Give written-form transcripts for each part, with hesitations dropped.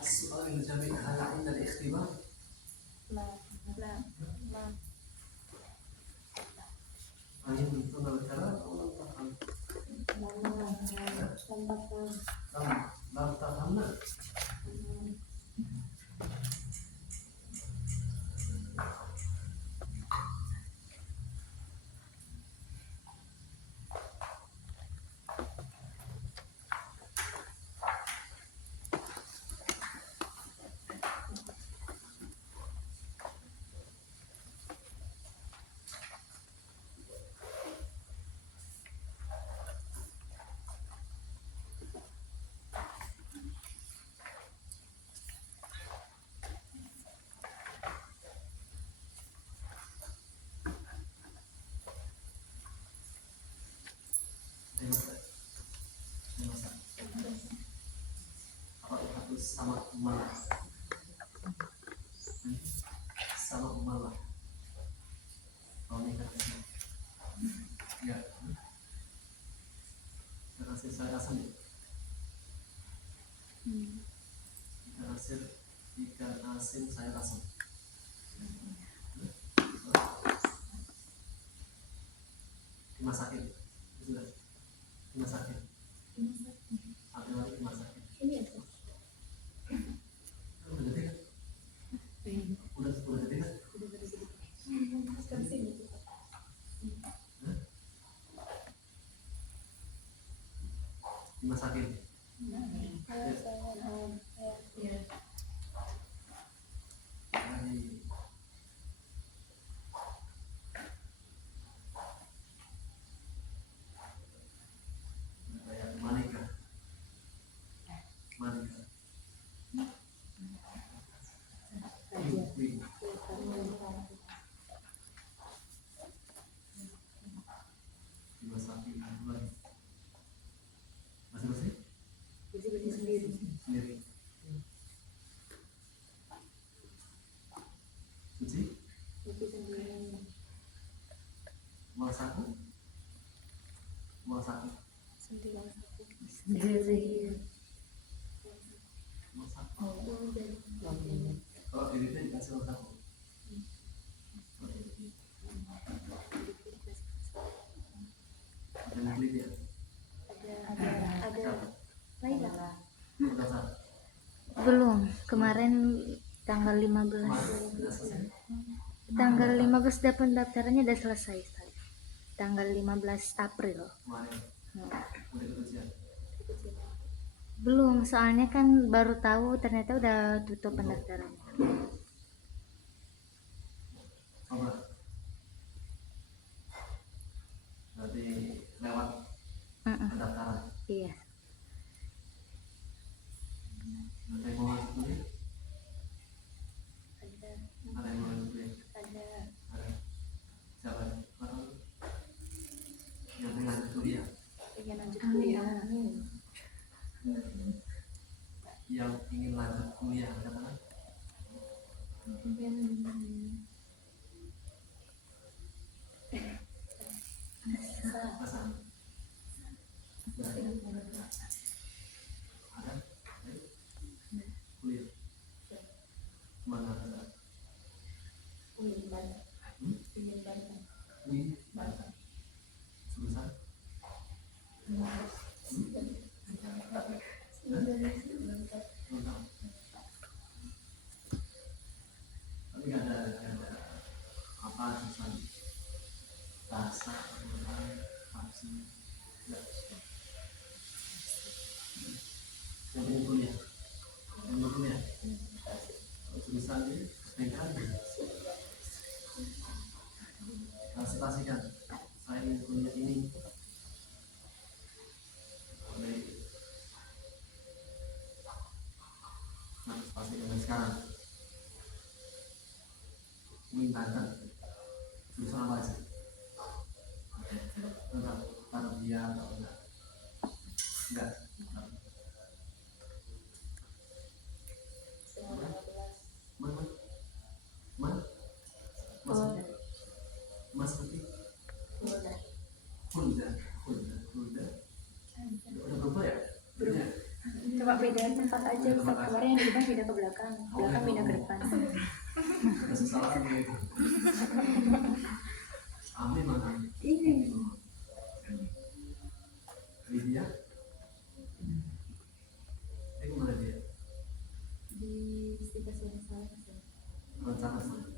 السؤال الجميل هل عند الاختبار؟ لا لا لا فهمتم الكلام أو لم تفهم؟ لم تفهمنا؟ Sama malah sama malah ya hasil saya asam ikan asin saya asam dimasakin sudah dimasakin satu lagi dimasakin ini ya udah detik udah detik dimasakin Manika dimasakin lagi masih sendiri suci mau satu sendiri mau satu kalau editnya dikasih mau satu ada yang klik ya ada Laila udah satu Belum, kemarin tanggal 15 dapat pendaftarannya udah selesai tadi. Tanggal 15 April. kemarin udah ketujuan Belum, soalnya kan baru tahu ternyata udah tutup pendaftarannya. coba berarti lewat pendaftaran Iya. ada yang mau masuk kuliah ada yang mau masuk kuliah ada siapa orang yang pengen lanjut kuliah ingin lanjut kuliah yang ingin lanjut kuliah katakan Hasan ada ayo kuliah mana ada ini jurusan tapi nggak ada apa jurusan bahasa faksi nggak yang ingin kuliah yang mau kuliah jurusan ini SPK klasifikasikan saya ingin kuliah ini baik pasti dengan sekarang mengingatkan jurusan apa aja tentang tarbiyah atau enggak Cuma beda tempat aja. Ustaz. Kemarin yang di depan pindah ke belakang, belakang pindah ke depan. Ada sesuatu gitu. Amin mana? Ini Lydia? Kemana dia? di Stikas Bani Saleh. Rencana sana.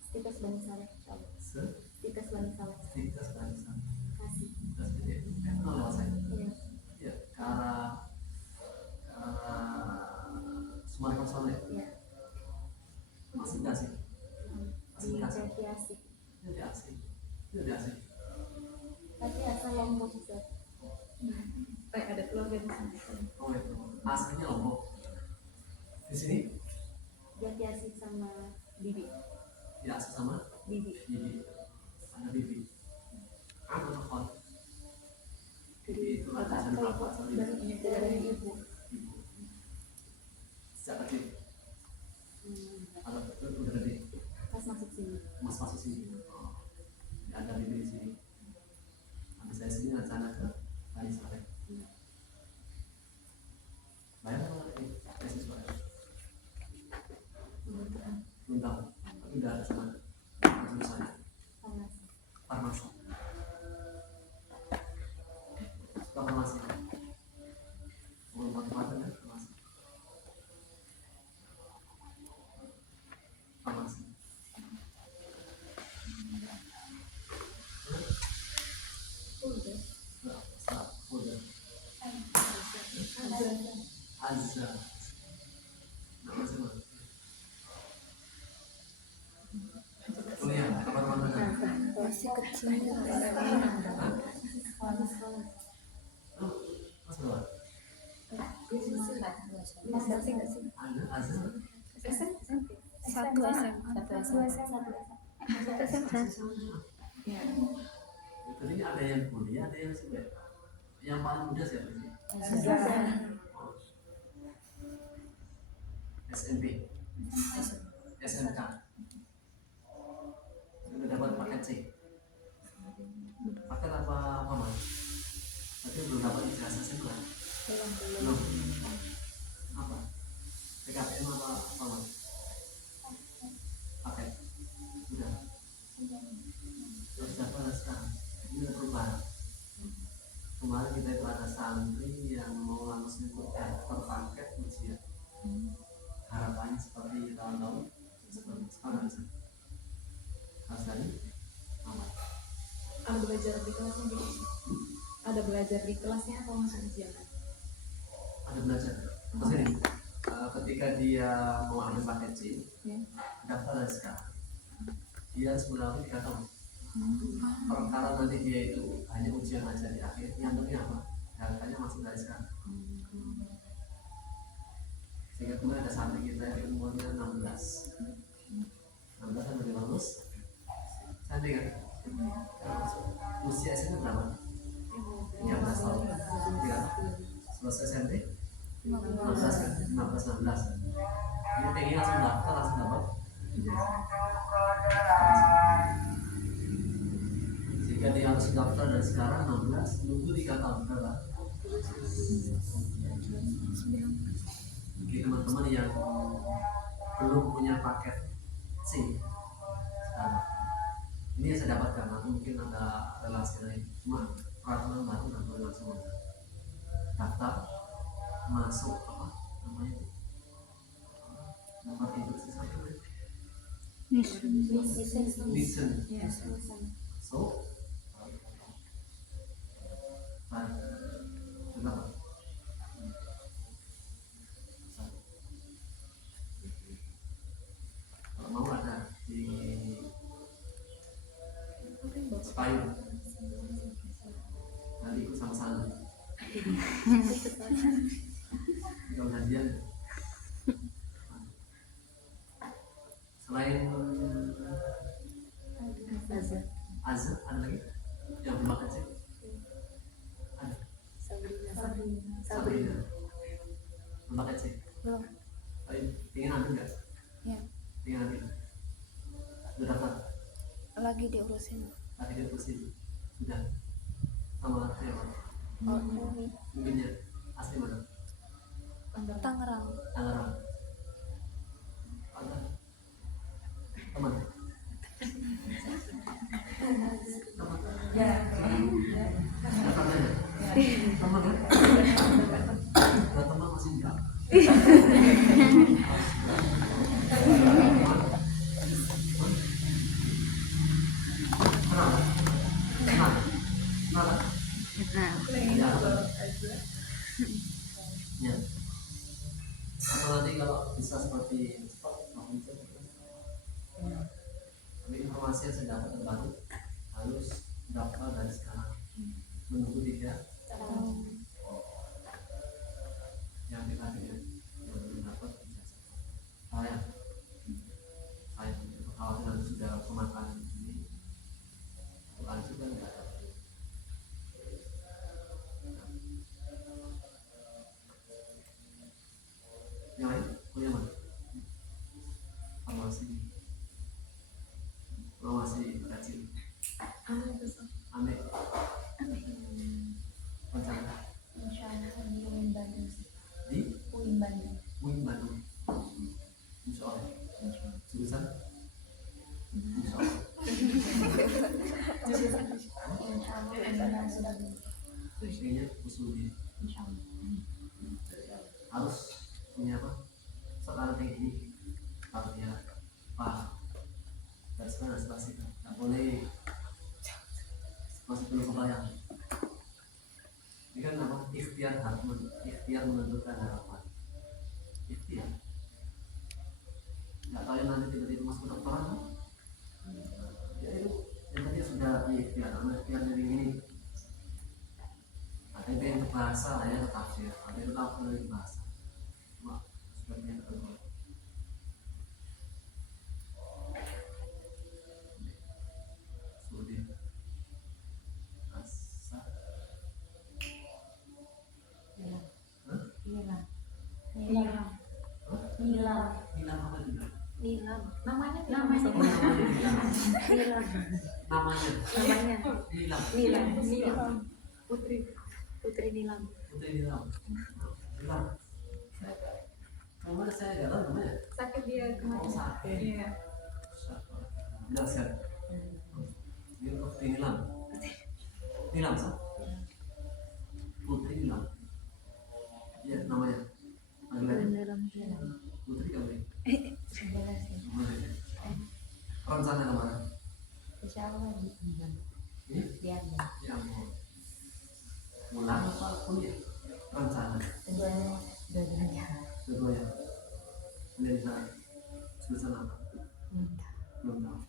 Stikas Bani Saleh. Se? Stikas Bani Saleh. Kita sekarang sana. Kasih. Terus dia, kenal lewat saya. Iya. Ya, ke arah Sumatera sana ya? Iya. Masih nggak sih? Masih Di nggak sih? Jati Asih. Jadi asing. Jadi asing. Tapi asal Lombok Ustaz. Ada keluarga di sana. Oh itu. Aslinya Lombok. Di sini Jati Asih sama Bibi. ya asli sama Bibi. Bibi. Ada Bibi. Apa telepon? Bibi itu ada Kakak sama atau ibu bapak sama dari ibu. dari ibu. Ibu. Sejak kecil. Atau udah gede. Pas masuk sini. Mas masuk sini. Oh. Ada Bibi di sini. Habis saya sini rencana ke Bani Saleh. Bayar nggak ini? Beasiswa ya? Belum tahu. Tapi udah ada sama jurusannya. Farmasi. Farmasi. Suka farmasi. Mau mati-mati ya farmasi. Farmasi. Udah. Udah. Azza. Nama siapa? Oh iya, kamar mana? Masih kecil. Oh, Mas berapa? Masih nggak sih? Ada Azza. SMP. Satu SM. Satu SMP. Ya. Tadi ada yang kuliah, ada yang sudah. Yang paling muda siapa sih? Oh. SMP, SMK. Sudah dapat paket C. Paket apa mas? Tapi belum dapat ijazah SMA. Belum. Apa? PKPM apa mas? Paket. Sudah. Terus dapat sekarang. Ini ada perubahan. Kemarin kita itu ada santri yang mau langsung ikut daftar paket ujian. Harapannya seperti tahun-tahun seperti sekarang sih. Harus dari apa? Ada belajar di kelasnya gitu. Ada belajar di kelasnya atau langsung ujian? Ada belajar. Maksudnya ketika dia mau ambil paket C, Ya. daftar dari sekarang. Dia harus melalui 3 tahun. Perkara nanti dia itu hanya ujian aja di akhir. Yang penting apa? Datanya masuk dari sekarang. Sehingga kemudian ada santri kita yang umurnya 16 kan udah lulus santri kan? Usia SMP berapa? 13 tahun ya. Selesai SMP 15 kan? 16 ini pengen langsung daftar langsung dapat sehingga dia harus daftar dari sekarang 16 nunggu 3 tahun berapa? Bagi teman-teman yang belum punya paket C sekarang ini yang saya dapatkan nanti mungkin ada relasi lain cuma peraturan baru dan boleh langsung daftar masuk apa namanya nomor hidup sih sampai listen so baik kenapa kalau mau ada di Spayung nanti ikut sama sana kalau gantian selain Azza ada lagi yang belum makan sih ada Sabrina belum makan sih Belum. ingin ambil nggak Ya. ingin ambil sudah dapat Lagi diurusin. lagi di kursi sudah sama siapa Oh, mungkinnya asli mana Tangerang. Tangerang. Ada teman. Ya. Teman ya? Teman kan? Kalau teman masih enggak. Kenapa? Kenapa? Kenapa? Nah, Ya, ya. Atau nanti kalau bisa seperti spot, tapi informasi yang saya dapat terbaru harus daftar dari sekarang, menunggu 3 yang PKD yang belum dapat saya khawatir nanti sudah pemakanan ini bukan juga enggak ada. Yang lain punya mana? Formasi kecil aneh rencana Di UIN Bandung. di UIN Bandung. UIN Bandung. Insya Allah jurusan insya Allah kayaknya usuli harus punya apa sekarang kayak gini harus punya paham dari sekarang harus pasti nggak boleh masih belum kebayang. Ini kan apa ikhtiar menentukan harapan ikhtiar nggak tahu yang nanti tiba-tiba masuk kedokteran ya itu yang tadi sudah ikhtiar dari ini ada yang ke bahasa ya ke tafsir ada yang tetap dari bahasa cuma sebagian kedua sulit asa hilang apa juga Nilam. Namanya namanya Nilam. Putri Nilam. hilang namanya saya nggak tahu namanya sakit dia kemarin. sakit Iya. dasar dia Putri Nilam sah Putri Nilam ya namanya panggilannya Putri kali rencana kemana ini ya mau pulang apa kuliah rencana keduanya kuliah di sana jurusan apa belum tahu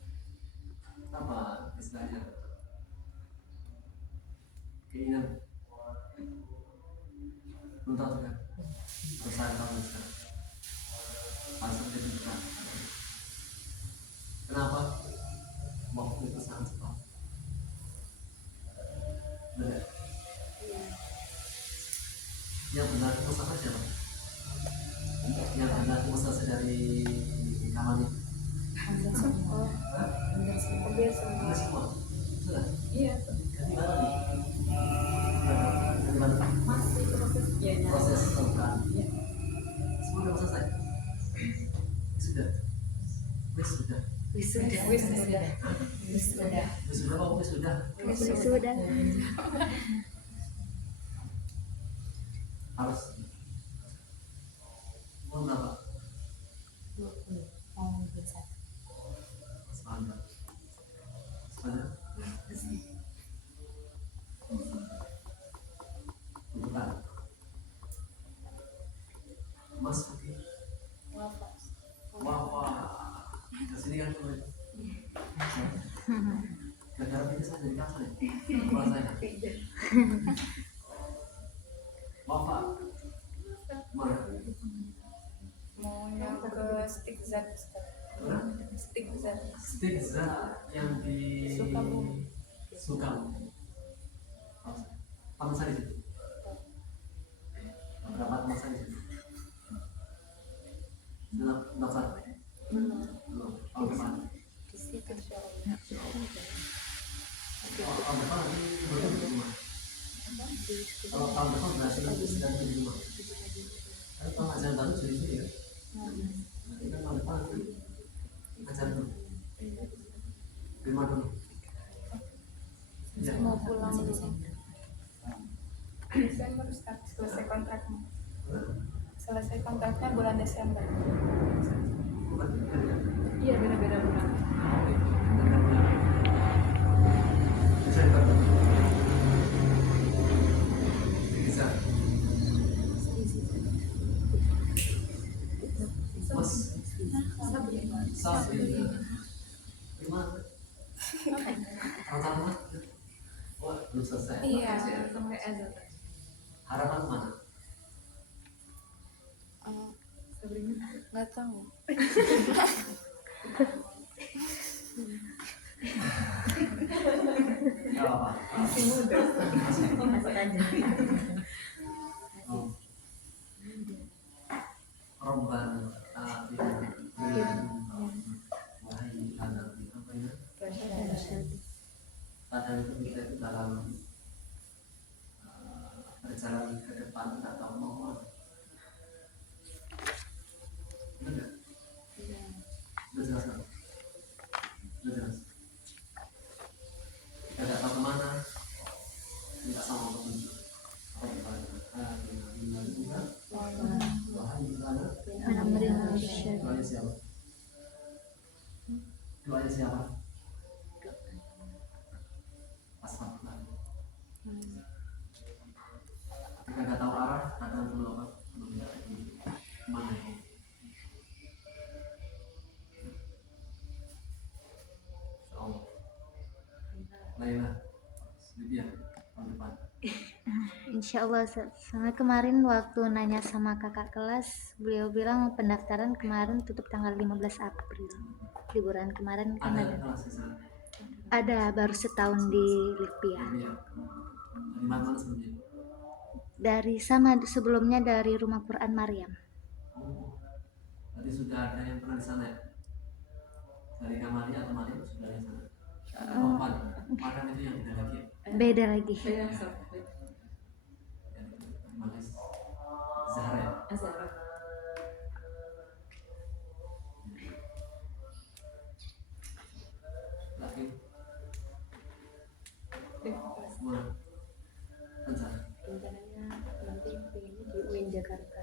apa istilahnya keinginan belum tahu kan selesai tahun sekarang pasang sertifikat kenapa waktu itu sangat cepat benar yang benar itu sama siapa yang benar itu selesai dari kamar ini sudah semua sudah Iya. ganti mana nih ganti mana Masih proses ya. proses pembukaan Iya. semua sudah selesai sudah sudah harus mau berapa standar bukan Mas Fakih wah kesini kan kulit gara-gara ini saya jadi kasar ya kepala saya Bapak mana Mau ke stick Z. stick yang di Sukabumi teman saya di situ berapa teman saya di situ sudah daftar belum tahun depan tahun depan nanti berarti di rumah kalau tahun depan berhasil nanti sedang di rumah tapi tahun pulang Desember. Desember Ustaz, selesai kontraknya. Selesai kontraknya bulan Desember. Bukan, Iya, beda-beda bulan. Desember. Bisa. Mas, Sabri. Gimana? Pertama, wah belum selesai. Iya. Sampai azab. Harapan mana? Sabrina. Nggak tahu. Ya apa? Masih muda. Masuk aja. Oh. Rombana atina wahai anak apa ya? Kadang itu kita itu dalam berjalan ke depan atau mau benar nggak jelas kan? Nggak jelas. Kita nggak tahu kemana, minta sama petunjuk. Wahai anak doanya siapa? Doanya siapa? Asal. Ketika nggak tahu arah, kadang dulu apa? Belum nggak mana? Allah. Laila, Lydia, tahun depan. Insya Allah sama kemarin waktu nanya sama kakak kelas, beliau bilang pendaftaran kemarin tutup tanggal 15 April. Liburan kemarin kan Ada ada. kelas di sana. Ada baru setahun di Lipia. Lydia. Di mana sebelumnya? Dari sama sebelumnya dari Rumah Quran Maryam. Oh, berarti sudah ada yang pernah di sana ya? Dari Kamali atau Maryam sudah ada di sana? Oh, Padang itu yang beda lagi ya? Beda lagi. Beda Sob. Manis Zahra ya? Azab. Laki Deh, kelas. semua kan Zahra Rencananya nanti pengennya di UIN Jakarta.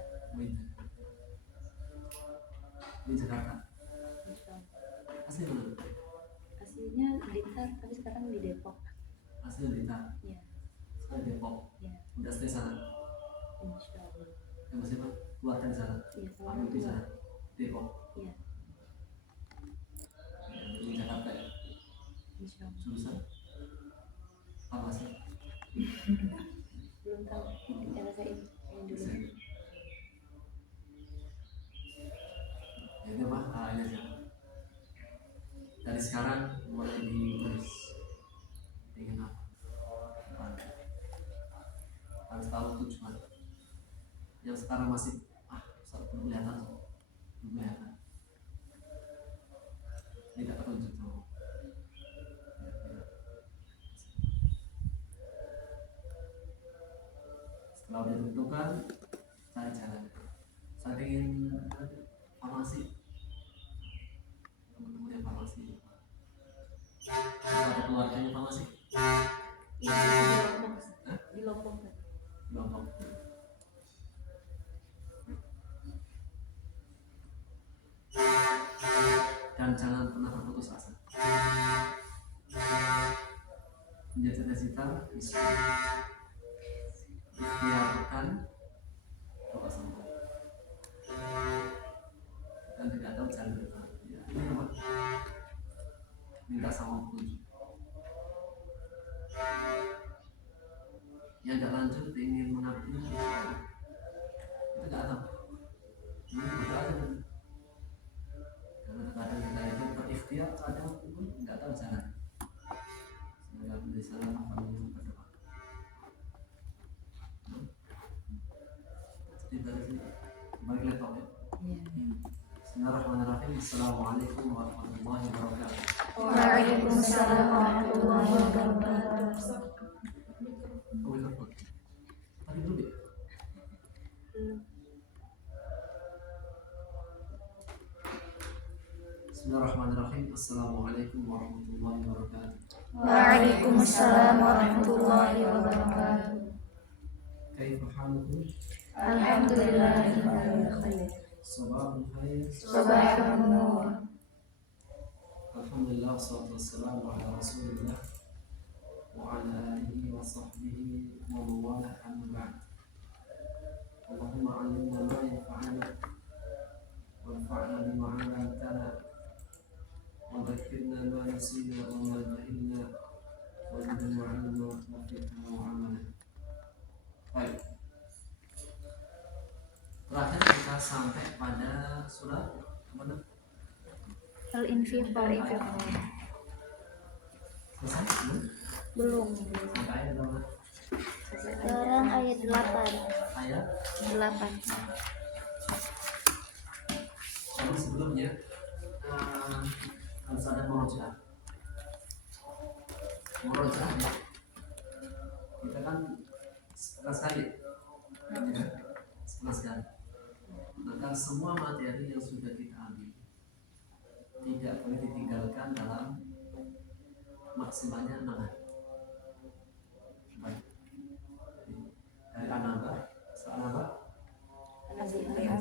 Di Jakarta asli mana? Aslinya Blitar tapi sekarang di Depok. Asli Blitar Ya, sekarang Depok ya, udah stay sana insya Allah. yang masih apa? Keluarga di sana Ya, aku di sana Depok ya, di Jakarta ya insya Allah. jurusan apa sih? Belum tahu. Kita rasain yang dulu. Ini apa? Ini aja. Dari sekarang mulai ditulis ingin apa? Harus tahu tujuan. Yang sekarang masih belum kelihatan, belum kelihatan. Tidak petunjuk tuh. Setelah udah ditentukan, saya jalan. Saya ingin farmasi. Teman-teman yang farmasi. Ada keluarganya farmasi. Di Lombok kan. Lombok. Dan jangan pernah berputus asa. Menjadi cita-cita bisa ikhtiarkan doa sembuh. Dan tidak tahu jalan depan. Ya, ini apa? Minta sama petunjuk. Yang tidak lanjut ingin mengabdi itu tidak tahu. Ini berdoa aja. Karena kadang kita itu berikhtiar, kadang pun nggak tahu jalan. Semoga di sana akan berdoa. Jadi dari sini balik laptop ya. Bismillahirrahmanirrahim. Assalamualaikum warahmatullahi wabarakatuh. Waalaikumsalam warahmatullahi wabarakatuh. Oh, mikrofon. Tadi belum ya? Bismillahirrahmanirrahim. Assalamualaikum warahmatullahi wabarakatuh. Waalaikumsalam warahmatullahi wabarakatuh. Kaifa halukum? Alhamdulillah khair. Sabahul khair. Sabahun nur. Alhamdulillah, wassalatu wassalamu ala rasulillah wa ala alihi wa sahbihi wa mawalah amma ba'd. Allahumma 'allimna ma yanfa'una wanfa'na bima 'allamtana wa dhakkirna ma nasina wa ma jahilna wa zidna 'ilma wa fiqha wa 'amala. Baik. Terakhir kita sampai pada surat mana? Al-Infitar. Selesai? Belum. Sampai ayat berapa? Sekarang ayat 8. Ayat 8. Jadi sebelumnya harus ada murojaah. Murojaah ya. Kita kan setelah sekali, ya, setelah sekali. Maka semua materi yang sudah kita ambil tidak boleh ditinggalkan dalam maksimalnya 6 hari. Baik. Dari Anaba, Anaba, Selanjutnya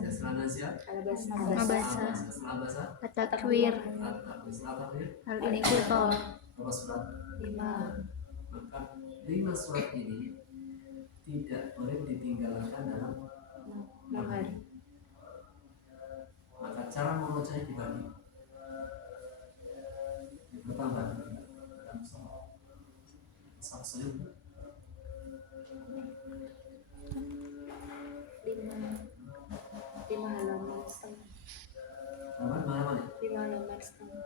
Abasa. Abasa, At-Takwir. At-Takwir, Al-Infitar. berapa surat? 5. Maka 5 surat ini tidak boleh ditinggalkan dalam 6 hari. Maka cara membaca dibagi. Yang pertama, Saksayum 5 halaman setengah. halaman ya? 5 halaman setengah.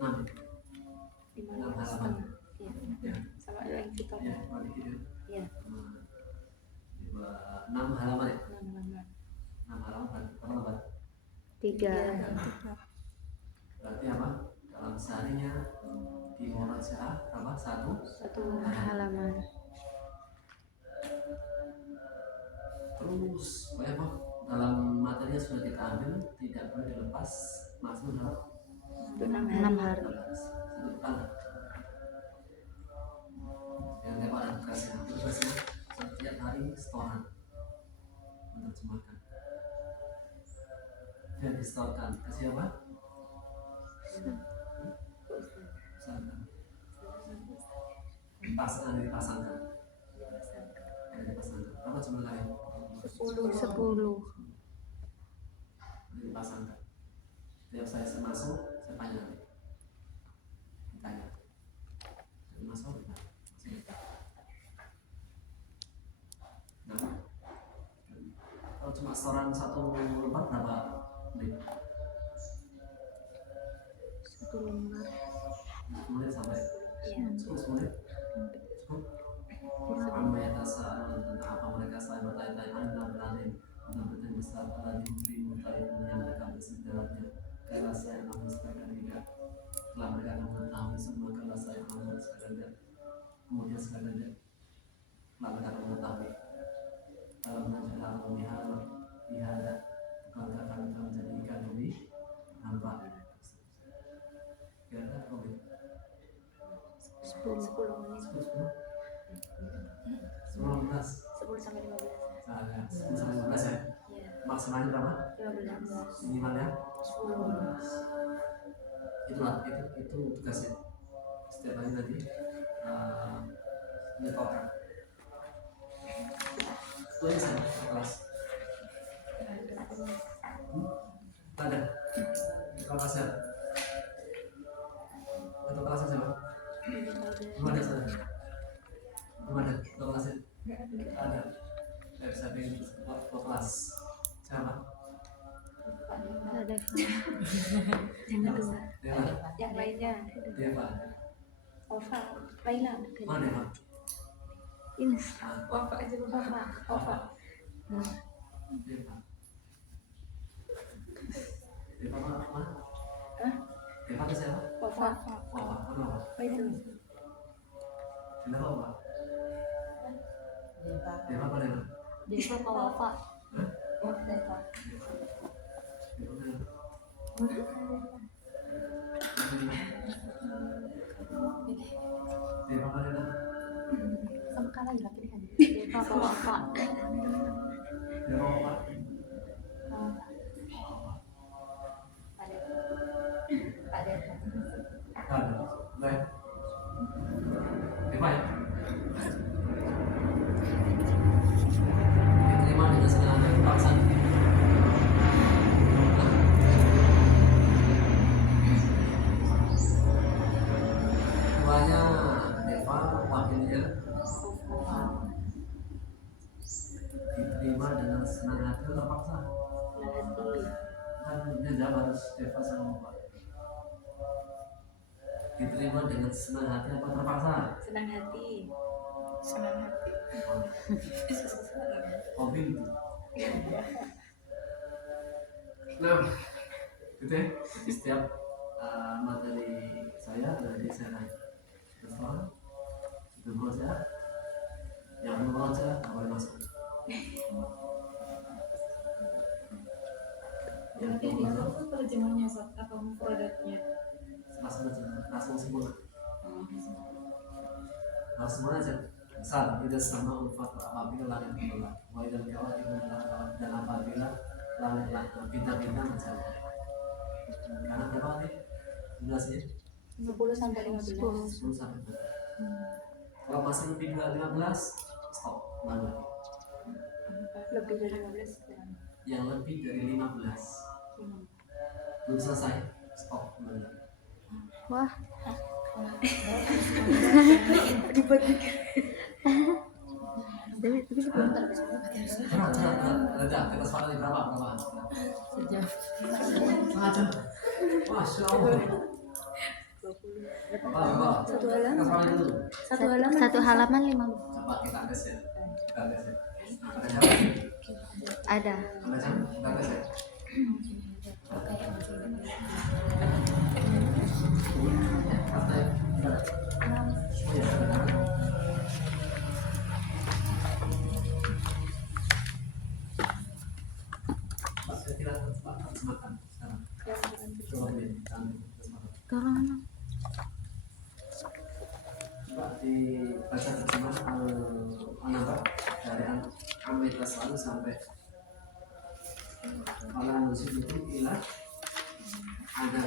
Enam. 5 Enam halaman halaman. setengah. Iya. Ya, Sama yang kita. ya, balik gitu. Iya. 6 halaman ya? 6 halaman. 6 halaman berapa lembar? 3. Berarti apa? Dalam seharinya di murojaah apa? 1 Halaman. Terus apa? Dalam materi yang sudah kita ambil tidak boleh dilepas maksimal dalam 6 hari. 1 pekan. Yang dapat ada tugasnya setiap hari setoran menerjemahkan dan disetorkan ke siapa? Dipasangkan. Apa jumlahnya? 10. Dipasangkan. Setiap saya masuk, saya tanya. Ditanya. Saya masuk, ditanya. Nah, kalau cuma setoran 1 lembar berapa menit? 1 lembar. 10 menit sampai 10 menit. Cukup. Amma yatasaalun tentang apa mereka saling bertanya-tanya tentang beralim tentang pertanyaan besar Allah diberi mutaifun yang mereka bersedaratnya kalau saya akan sekadar tidak telah mereka akan mengetahui semua kalau saya akan sekadar kemudian sekadar telah mereka akan mengetahui kalau menajah bihada bukankah kami telah menjadikan demi hamba kira-kira berapa 10 menit. 10 15 10 sampai 15. Saya 10 sampai 15 ya. Iya. Maksimalnya berapa? 15. Minimalnya 10. itulah itu tugasnya setiap hari nanti menyetorkan itu aja sama kelas ada kelasnya atau kelasnya siapa? Belum ada sana belum ada kelasnya ada saya pengen kelas siapa? Ada. Dewa Yang lainnya. Dewa Ova. Laila. mana Dewa? Ini Ova aja Ova. Ova. Dewa Dewa mana? Hah? Dewa itu siapa? Ova. Apa? Kenapa? Apa itu? Kenapa Pak? Dewa apa Dewa? Desa Ova. Sama kalah ya pilihan. Bapak. Diterima dengan senang hati terpaksa. Keduanya Deva wakilnya diterima dengan senang hati atau terpaksa. Kan dia jawab harus Deva sama Bapak. Diterima dengan senang hati apa terpaksa? Senang hati. Senang hati. Hobi gitu. Nah, gitu ya. Di setiap materi saya ada di sana. Terus itu mau saya, yang belum mau saya nggak boleh masuk. Yang Berarti belum di masuk itu terjemahnya atau produknya. langsung semua. Langsung semua aja. Misal itu sama ulfat apabila langit terbelah, wa idal kawakib muntahat, dan apabila langit bintang-bintang mencari. Karena berapa nih jumlahnya? 10 sampai 15. 10 sampai 15. Kalau masih lebih dari 15, stop baru lagi. Lebih dari 15. Yang lebih dari 15 belum selesai, stop baru lagi. Wah, tapi sebelum Berat. Reda, kita sepakati berapa? Sejam. Setengah jam. Masya Allah. Berapa? Satu halaman. Kita sepakati dulu. satu halaman 5. Coba kita tes ya. Kita tes ya. Ada jam? Ada. Ada jam? Kita tes ya. Kata ya. Oh ya, benar. Pak, saya kira Pak harus makan sekarang. Coba deh, ambil, terus makan. Tolong. Coba dibaca terjemah Al-Anaba dari Amitas lalu sampai Fala nusibuku ila ada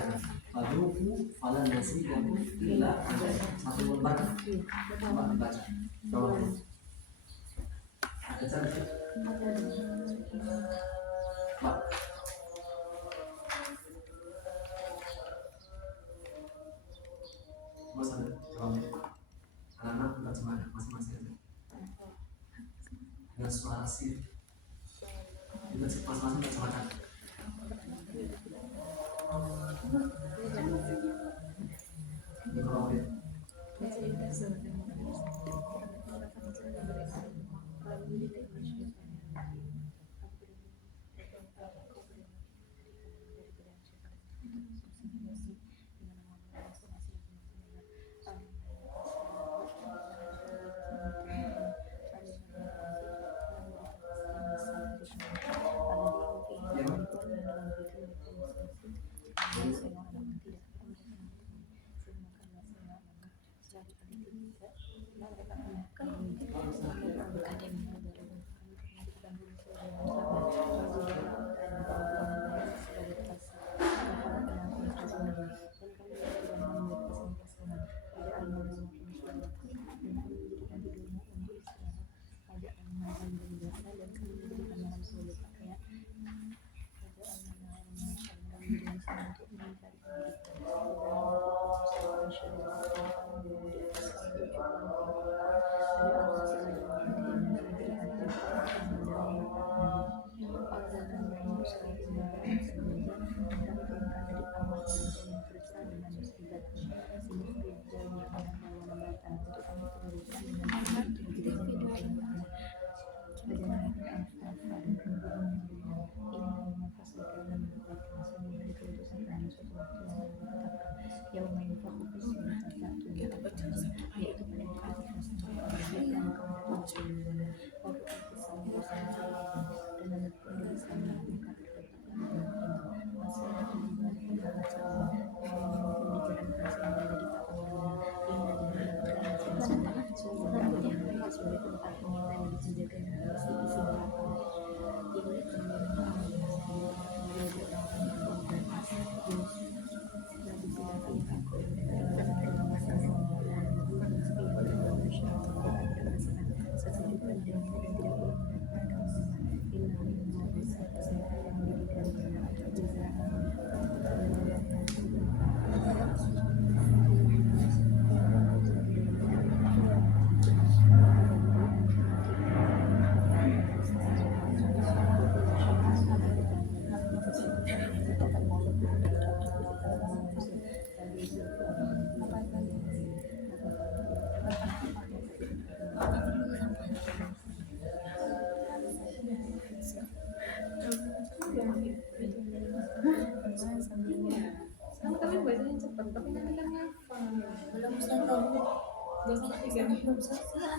Faduku Fala nasibuku ila ada. Satu lembar. Coba dibaca. Coba deh. Ada cantik. Pak. Mas ada. Coba deh. Anak-anak baca mana? Masing-masing aja. Dengan suara sir. Kita masing-masing baca makan.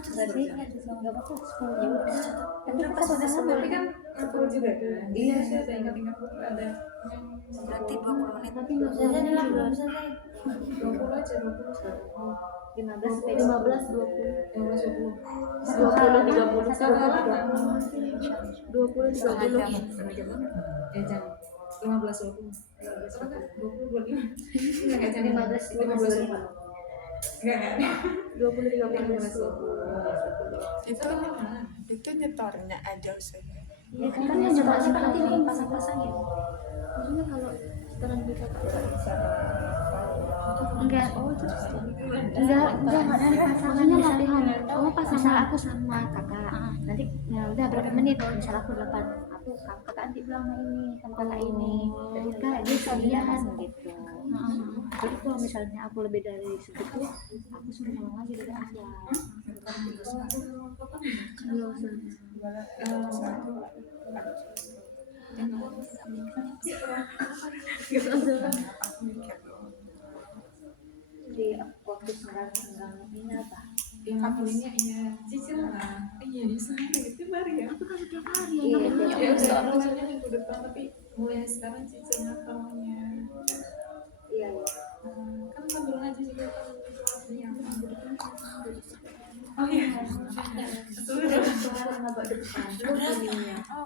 berarti nggak apa-apa 10 jam tapi kita padahal tapi boleh kan full juga kan. Iya sih ada ingat-ingat ada berarti 20 menit tapi nggak usah juga 20 aja 15 sampai 15 20 20 20 30 20 30 ya jam 15 20 kan 20 25 enggak jam 15 enggak 20 30 itu itu nyetornya aja saya. iya kan yang nyetornya kan nanti bikin pasang-pasangin maksudnya kalau setoran kita enggak oh itu enggak dari pasangannya latihan kamu pasang misal aku sama kakak nanti ya udah berapa menit misal aku 8 aku kakak nanti bilang nah ini sama kakak ini jadi kak dia sekalian gitu jadi kalau misalnya aku lebih dari segitu aku suruh ngomong lagi dari awal jadi waktu senggang ini apa yang belinya iya cicil lah iya di sana itu baru ya tapi kan setiap hari iya ya udah maksudnya minggu depan tapi mulai sekarang cicil ngakalnya iya kan sambil ngaji juga kan yang minggu depan oh iya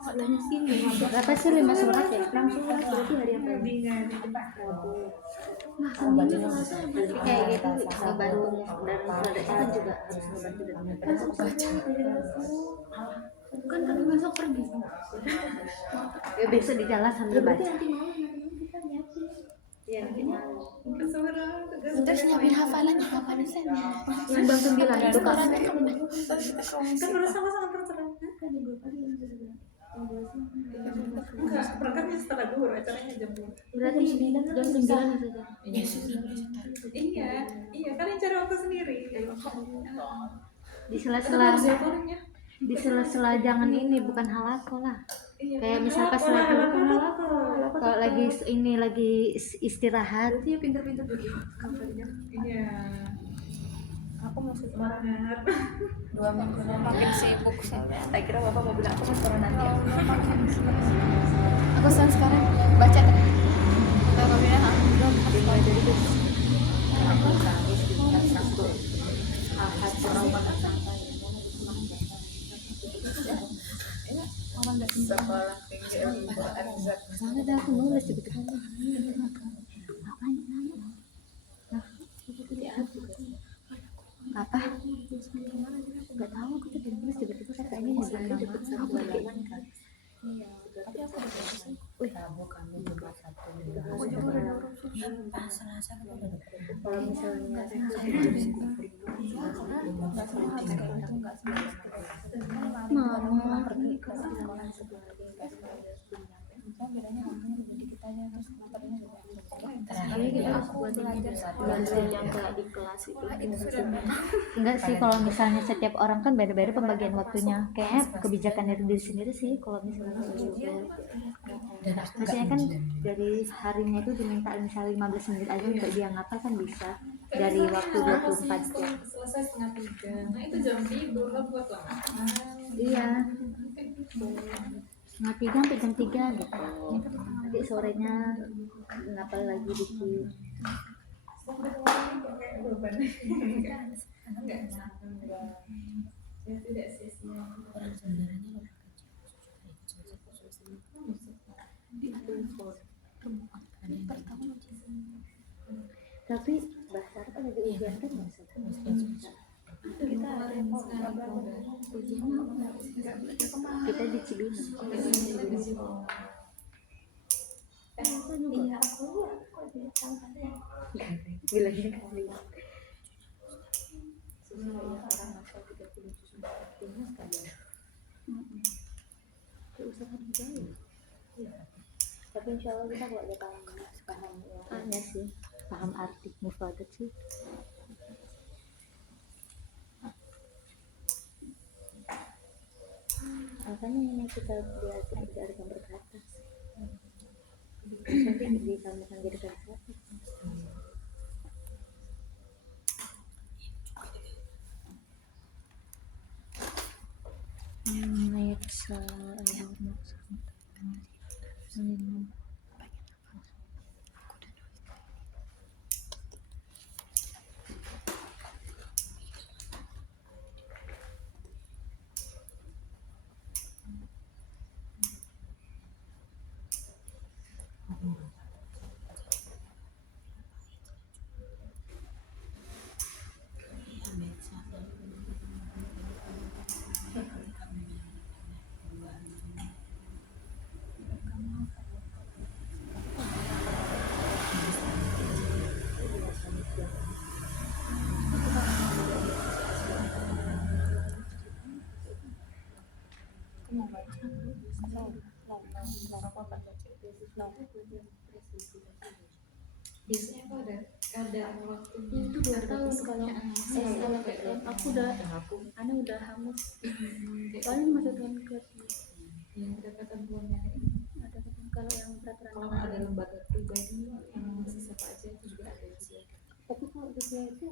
sebelahnya sini berapa sih 5 surat ya 6 surat berarti hari apa nah sama ini jadi kayak gitu baru dan produk kan juga harus membantu dan kan kami besok pergi ya besok di jalan sambil berarti baca nanti malam kita nyiapin iya nanti malam Terus nyiapin hafalannya kapan sih? yang bang 9 itu kan kan baru sama-sama terserah kan yang 2 kali yang berangkatnya setelah duhur acaranya jam 2 berarti jam 9 saja iya kalian cari waktu sendiri di sela-sela di sela-sela jangan ini bukan halako lah kayak misal pas lagi kalau lagi ini lagi istirahat berarti ya pinter-pinter begitu iya Aku masih semangat 2 minggu makin sibuk soalnya. tak kira bapak mau bilang aku mau setoran nanti ya Makin sibuk. Aku sekarang baca kalau dia dimulai dari itu sekolah tinggi ilmu Arzak. soalnya dah aku nulis gitu kan apa nggak tahu aku tuh nulis tiba-tiba katanya nyebut nama aku bagaimana kan kalau misalnya mama ini kita harus buat belajar yang kayak di kelas itu enggak sih kalau misalnya setiap orang kan beda-beda pembagian waktunya kayaknya kebijakan dari diri sendiri sih kalau misalnya maksudnya kan dari harinya itu diminta misalnya 15 menit aja untuk dia ngapal kan bisa dari waktu 24 jam selesai setengah 3 nah itu jam tidur lah buat lama iya setengah 3 sampai jam 3 gitu nanti sorenya ngapal lagi dikit tidak sia-sia tapi bahasa kan lagi ujian kan masuk kita ada kita di Cibinong iya aku bilangnya kali orang asal 30 timnas kan ya usaha juga ya tapi insya Allah kita kalau ada paham ya sih paham arti mufadat sih makanya ini kita belajar dari gambar ke atas nanti disambungkan jadi ke atas Biasanya aku ada kadar waktu Itu 2 tahun kalau kalau PTM aku udah Ana udah hamus. Paling masuk tahun ke yang kedekatan bulannya ada kalau yang peraturan kalau ada lembaga pribadi yang mahasiswa apa aja itu juga ada juga. tapi kalau dia itu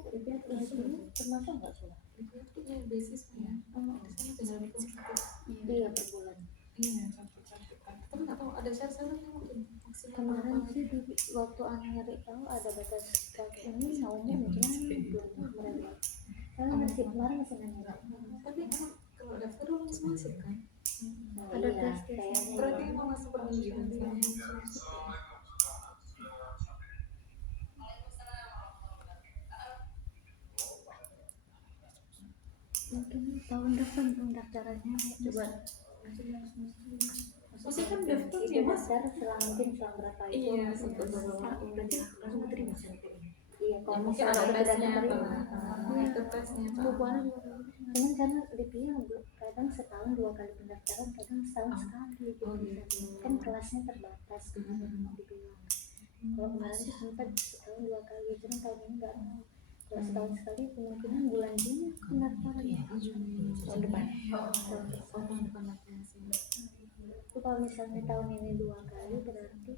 termasuk nggak sih? Itu punya beasiswa ya. Di sana tinggal dikumpul. Iya per bulan. Iya, cantik-cantik. Tapi nggak tahu ada syarat-syaratnya mungkin maksimal Kemarin berapa. sih waktu Ana nyari tahu ada batas ini naunnya mungkin belum tahu berapa. Karena masih kemarin masih nanya. Tapi emang kalau daftar dulu masuk kan? Ada tes Berarti emang masih perlu juga misalnya. mungkin tahun depan pendaftarannya coba Maksudnya kan daftar dia ya mas. daftar selang mungkin selang berapa itu Iya, masuk ke bawah. berarti langsung terima sih. Iya kalau Mungkin misalnya ada sudah tesnya apa? terima Itu tesnya apa? bukuannya cuman karena dia kadang setahun 2 kali pendaftaran kadang setahun sekali gitu kan kelasnya terbatas dibilang kalau kemarin sih sempat setahun 2 kali cuman tahun ini nggak mau kalau setahun sekali kemungkinan bulan Juni pendaftaran tahun depan Tahun depan lagi sih. itu kalau misalnya tahun ini 2 kali berarti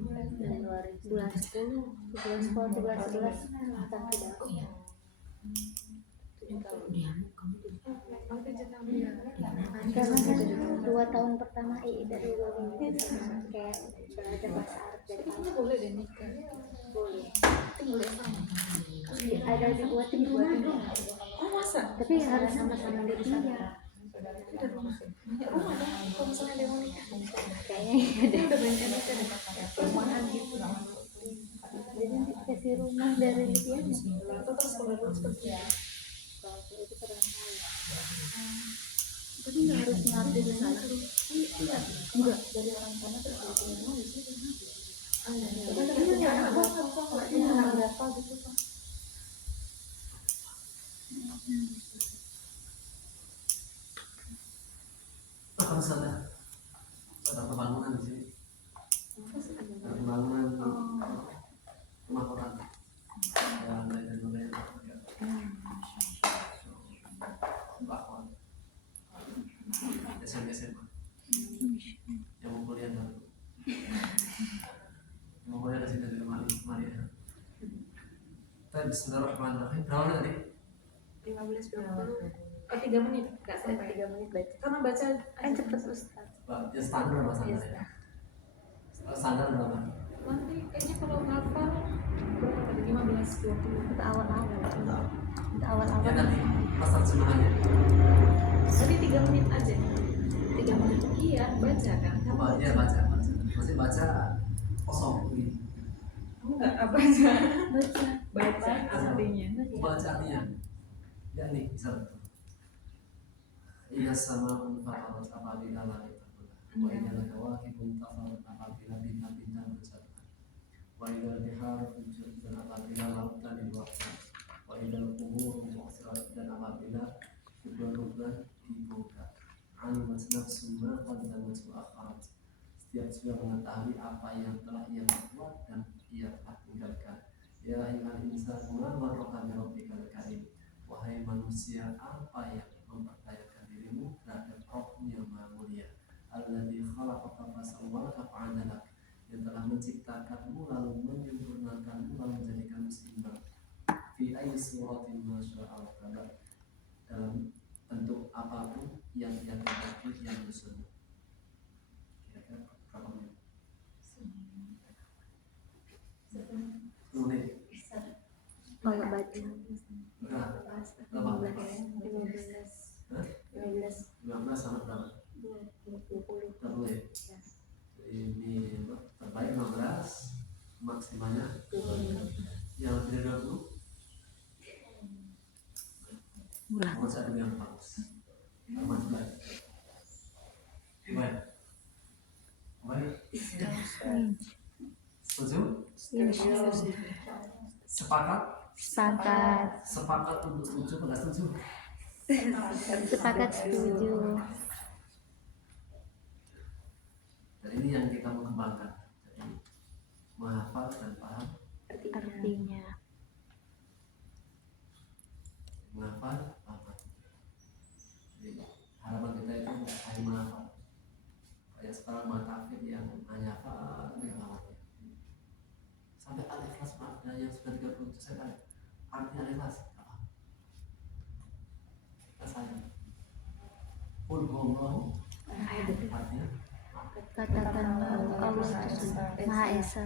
bulan 10 bulan 10 bulan 11 akan tidak karena kan 2 tahun pertama dari dulu kayak belajar bahasa Arab dari Itu boleh deh nikah. boleh Itu boleh sama. ada dibuatin dulu Oh masa? tapi harus sama-sama di sana Udah banyak rumah dong. Kalau misalnya dia mau nikah. kayaknya iya deh Udah banyak yang nikah deh. Perumahan gitu. jadi nanti kasih rumah dari Lipianya Atau terus kalau dulu seperti kalau itu kurang tahu tapi nggak harus ngabdi di sana enggak dari orang sana terus dari rumah di situ berapa gitu Pak. Harus ada pembangunan di sini. Ada pembangunan rumah orang. Dan lain-lain. Bakwan. SMA. Yang mau kuliah dulu. Mau kuliah di sini dari Maria. Tapi Bismillahirrahmanirrahim. Berapa nanti? 15-20. 3 menit. Nggak sampai 3 menit baca karena baca kan cepet Ustaz Ya standar berapa standar ya? Standar berapa? nanti kayaknya kalau hafal berapa tadi 15-20 untuk awal-awal Enggak. untuk Ya awal-awal nanti pas terjemahannya. tadi 3 menit aja 3 menit iya baca kan kamu Iya baca. Masih baca kosong ini. kamu nggak baca baca artinya Baca artinya. Ya nih misal. Ida sama unfakat apabila langit terbelah. Wa idal kawakib untafarat apabila bintang-bintang bersatu. Wa idal bihar fujur dan apabila lautan diluapkan. Wa idal kubur mu'asirat dan apabila kubur-kubur dibuka. Alimat nafsu ma qaddamat wa akharat. Setiap jiwa mengetahui apa yang telah ia perbuat dan ia telah tinggalkan. Ya ayyuhal insanu ma gharraka bi rabbikal karim. Wahai manusia, apa yang memperdayakan dirimu terhadap Rabbmu yang Maha Mulia? Alladzi khalaqaka fasawwaka fa'adalak, yang telah menciptakanmu lalu menyempurnakanmu lalu menjadikanmu seimbang. Fi ayyi suratin ma syaa Allah, dalam bentuk apapun yang terjadi yang lusuh. Kira-kira berapa menit? 10 menit. Kalau baca Berapa? 15 sama berapa? 20 ya? Ini terbaik 15, maksimalnya yang lebih dari 20 ulang. masa yang bagus. Aman baik. Baik. Baik. Setuju? Sepakat? Sepakat untuk setuju atau nggak setuju? Sepakat setuju. Dan ini yang kita mau kembangkan. Jadi menghafal dan paham Artinya menghafal paham. Jadi harapan kita itu hanya menghafal. Kayak sekarang matafid yang hanya hafal sampai al-ikhlas makna yang sudah 30 juz saya artinya al-ikhlas apa? Kita sayang. Qul huwallahu artinya katakan Allah itu Maha Esa.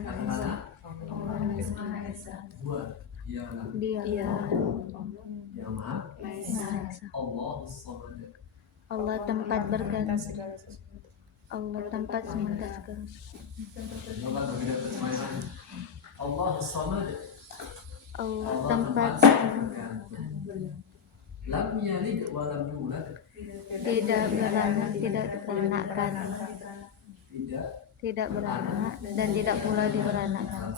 dua ialah Dia yang maha Maha Esa. Allahus Samad. Allah tempat berganti. Allah tempat minta segala. Coba berbeda persembahan. Allahus Samad. Allah tempat berganti. Lam yalid wa lam yulad. tidak beranak, tidak diperanakan, tidak beranak dan tidak pula diperanakan.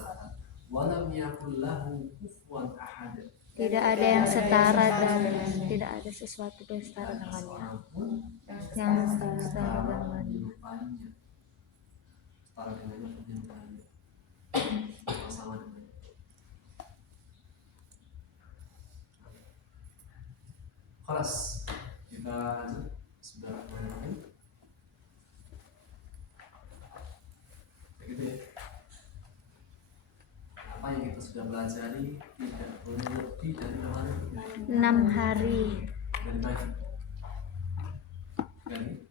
Walam yakul lahu kufuwan ahad. Tidak ada yang setara dan tidak ada sesuatu yang setara dengannya. Yang setara dengannya. Menyerupainya. Setara dengannya menyerupainya. Sama dengannya. Kelas kita lanjut. Sudah mulai. Begitu ya. Apa yang kita sudah pelajari tidak boleh lebih dari 6 hari. dari pagi. Dari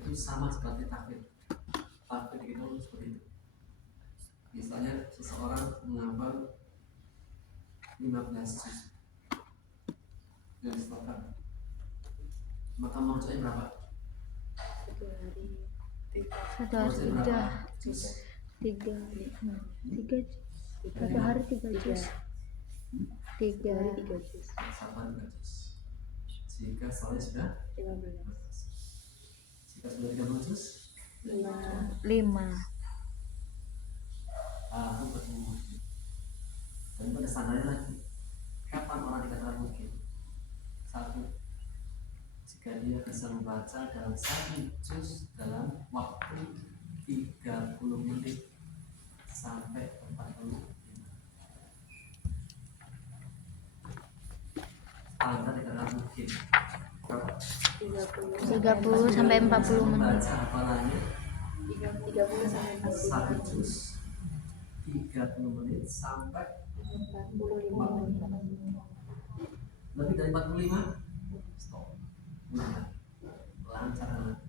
itu sama seperti takbir. Takbir itu seperti itu. Misalnya seseorang menghafal 15 juz dan disetorkan, maka mengucapnya berapa? Satu hari tiga satu hari 3 juz. 3 Sama 3 juz. Jika soalnya sudah 15. Jika sudah 30 juz 5. Aku ketemu. Dan pada sananya lagi, kapan orang dikatakan mungkin? 1, jika dia bisa membaca dalam 1 juz dalam waktu 30 menit sampai 40 menit. Anda dikatakan mungkin berapa? 30 sampai 40 menit. Membaca hafalannya 30 sampai 1 juz 30 menit sampai 45. Lebih dari 45 stop. Nah, lancar banget.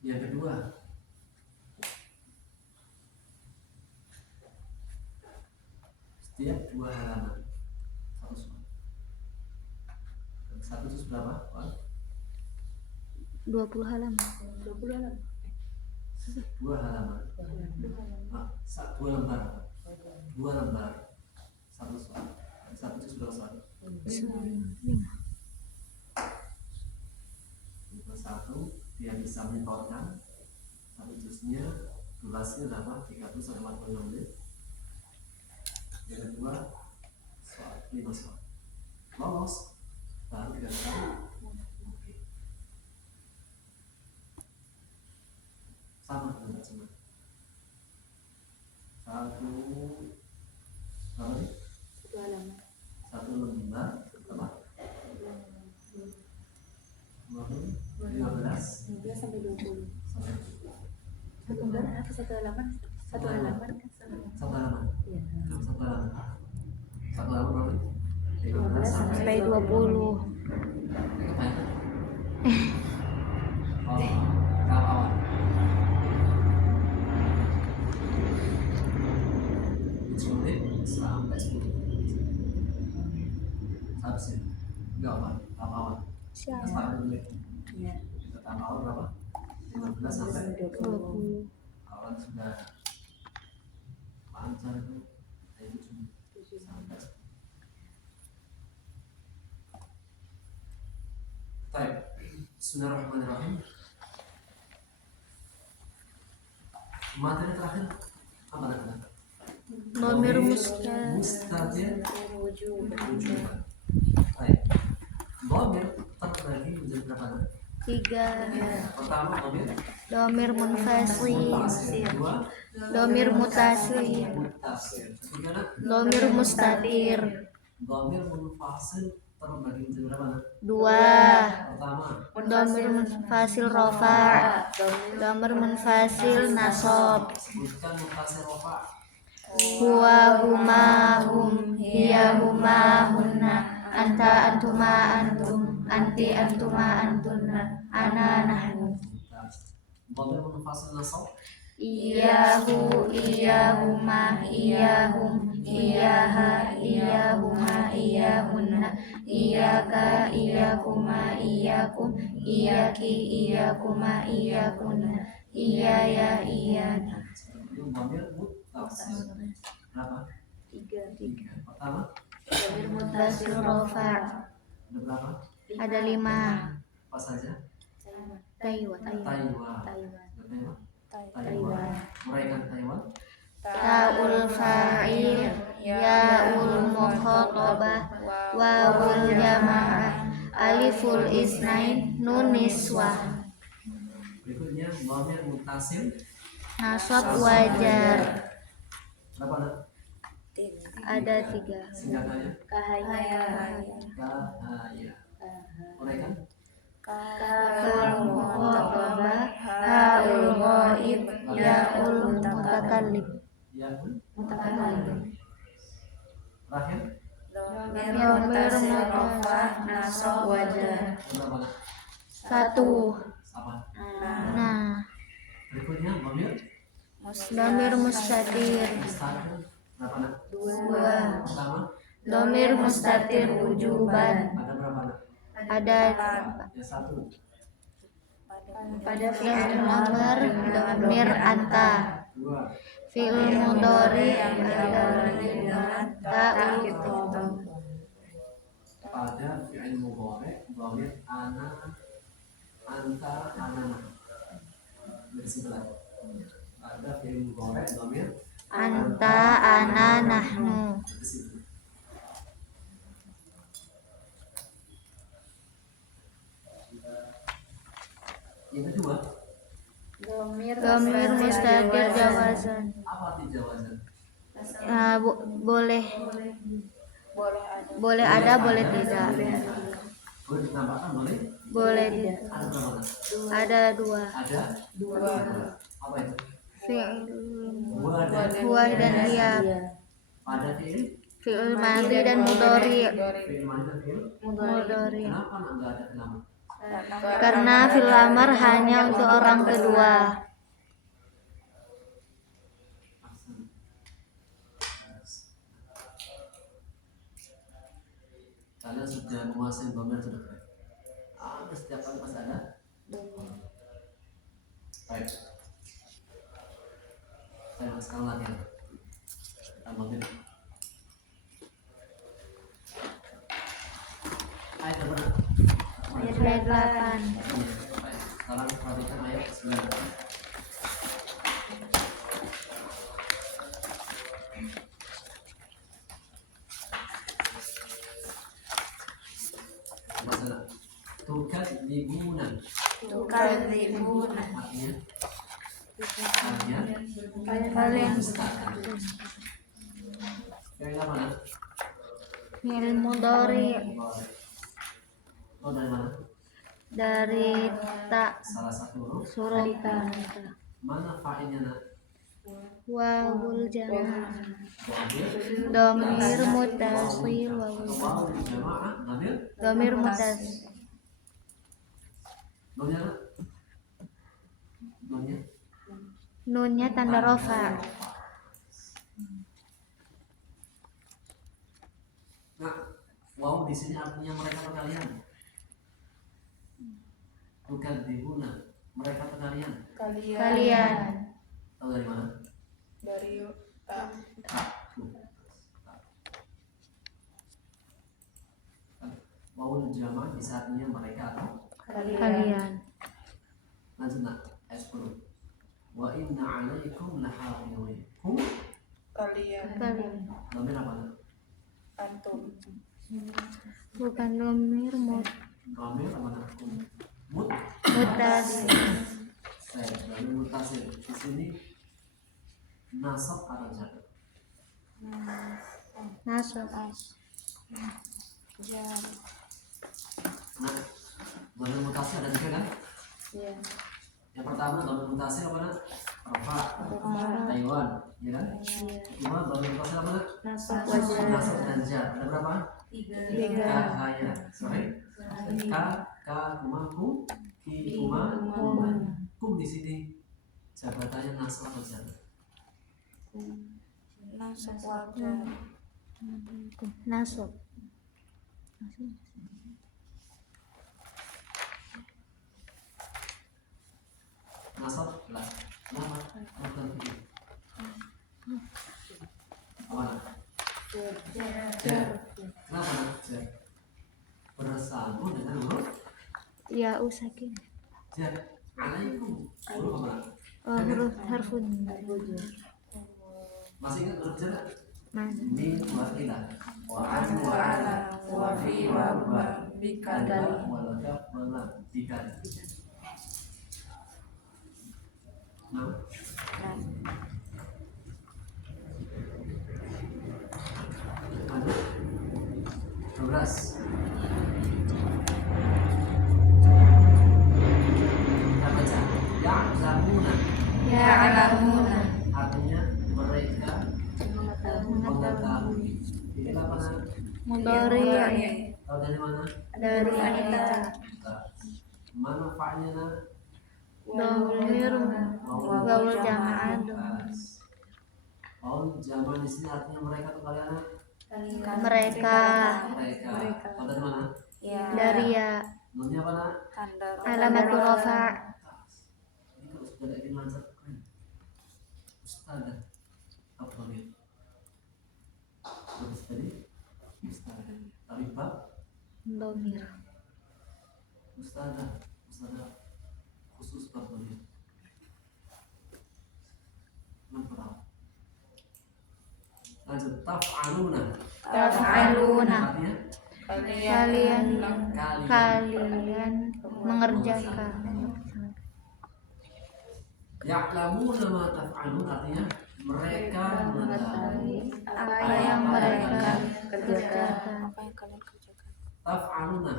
Yang kedua, setiap 2 halaman satu surat. 1 juz berapa? 20 halaman. 2 halaman. Nah, 2 lembar. 2 lembar. 1 surat. 1 juz berapa surat? 1 dia bisa menyetorkan 1 juznya, durasinya berapa? 30 sampai 45 menit. Yang kedua, soal 5 soal. Lolos baru dikatakan sama dengan bacaan. 1 berapa nih? 1 lembar berapa? 15 sampai 20. sampai Satu lembar apa satu halaman? Satu halaman kan sama. 1 halaman. Iya. Satu halaman. Satu halaman berapa? 15 sampai 20. Kebanyakan. Oh, tahap awal. Menit sampai 10. Harusnya. Enggak apa, tahap awal. Kita start dulu ya. Iya. Kita tahap awal berapa? 15 sampai 20. awal sudah lancar itu. Ayo sampai. Baik. Bismillahirrahmanirrahim. Materi terakhir apa namanya? Dhamir mustatir. Mustatir wujuban. Baik. Dhamir terbagi menjadi berapa? 3. Pertama Dhamir munfasil. Dua Dhamir mutasil. mutasir. Ketiga Dhamir mustatir. dhamir munfasil terbagi menjadi berapa? 2. Pertama Dhamir munfasil rofa. Dhamir munfasil nasab. sebutkan munfasil rofa. Huwa huma hum hiya huma hunna anta antuma antum anti antuma antunna ana nahnu. Dhamir munfasil nasab. Iyahu iyahuma iyahum iyaha iyahuma iyahunna iyaka iyakuma iyakum iyaki iyakuma iyakunna iyaya iyana. Itu dhamir mutasir. Berapa? 3. Pertama Dhamir mutasil rofa. ada berapa? Ada 5. Apa saja? Taiwan. Taiwan. Taiwan. Taiwan. Uraikan Taiwan. Taul fa'il, yaul mukhatabah, wawul jamaah, aliful isnain, nun niswah. Berikutnya dhamir mutasil. Nasab wajar. Berapa ada? Ada 3. Singkatannya Kahaya. kahaya. Uraikan Kafal mukhatabah, haul ghaib, yaul mutakallim. yaun. Mutakallim. Terakhir Dhamir mutasil rofa, nasab wajar. berapa? 1. Apa? Nah, Berikutnya dhamir dhamir mustatir. mustatir. Berapa? 2. Pertama Dhamir mustatir wujuban. ada berapa? Ada Ya satu. pada fi'il amr dhamir anta. Dua. Fi'il mudhari ada ta'u. Pada fi'il mudhari dhamir ana anta anana. Dari sebelah. Ada fi'il mudhari dhamir Anta ana nahnu. dari situ. Yang kedua, Dhamir mustatir jawazan. apa arti jawazan? Boleh boleh ada, boleh tidak. Boleh ditambahkan, boleh? Boleh tidak. Ada berapa? Ada 2. Ada dua. Apa itu? Fi'il Dua dan huwa dan hiya. pada fi'il Fi'il madhi dan mudhari. fi'il madhi dan fi'il. Mudhari. Kenapa nggak ada kenapa? Karena fi'il amr hanya untuk orang kedua. Kalian sudah menguasai dhamir sudah keren. Setiap kali pasti ada. Baik. Saya sekarang latihan. Kita dhamir. Ayat berapa? Ayat 8. Baik. Sekarang perhatikan ayat 9. Masalah tukadzibuna. Tukadzibuna. Artinya Kalian dustakan. Fi'il apa nak? fi'il mudhari Oh, dari mana? dari tak Salah satu huruf. surat ta. Mana fa'ilnya nak? wawul jamaah, Dhamir domir mutasil, wawul waw jamaah dhamir domir mutasil, nunnya nunnya nunnya tanda rofa. Nah, waw di sini artinya mereka atau kalian? Bukan dihuna, mereka atau kalian? Kalian Tahu dari mana? Dari Waw jamaah di saatnya mereka atau kalian lanjut nak ayat 10. Wa inna alaikum lahafidhin. kalian kalian Dhamir apa nak? antum bukan domir Dhamir apa nak? mutasil, Dhamir mutasil. Di sini nasab atau jar? nasab, Nah, dhamir mutasil ada tiga kan? ya Yang pertama dhamir mutasil apa nak? Rafa, Taiwan, ya kan? Kedua dhamir mutasil apa nak? nasab Nasab dan jar. Ada berapa? tiga, Kahaya, sorry. Ka kumaku, ki kum di sini jabatannya nasab atau jar? nasab wajar nasab, Nasab lah. Kenapa? Bukan fikir. Apa nak? Jar. Kenapa nak? Jar. Bersambung dengan huruf ya usakin, jar. Alaikum. Huruf apa nak? huruf harfun, Masih ingat huruf jar? mana? Min wa ila. Wa an wa ala wa fi wa ba bika Ada wal kaf wal lam. Tiga. Nah, ada 12. Kita baca. Ya'lamuna. ya'lamuna Artinya mereka mengetahui. Ini apa nak? Mudhari Tahu dari mana? dari anita, Manfaatnya nak? domir wawul jamaah, Oh, zaman di sini artinya mereka atau kalian? mereka Mereka. Tahu dari mana? dari ya Nunnya apa nak? alamatul rofa, Ini kalau sudah ada yang lancar keren. Ustazah. Apa namanya? Terus tadi Ustazah. Tapi bab domir Ustazah. Khusus bab namanya. Nampak. Lanjut taf'aluna. taf'aluna, Artinya kalian kalian mengerjakan, ya'lamuna ma taf'alun artinya mereka mengetahui apa yang mereka kerjakan, taf'aluna.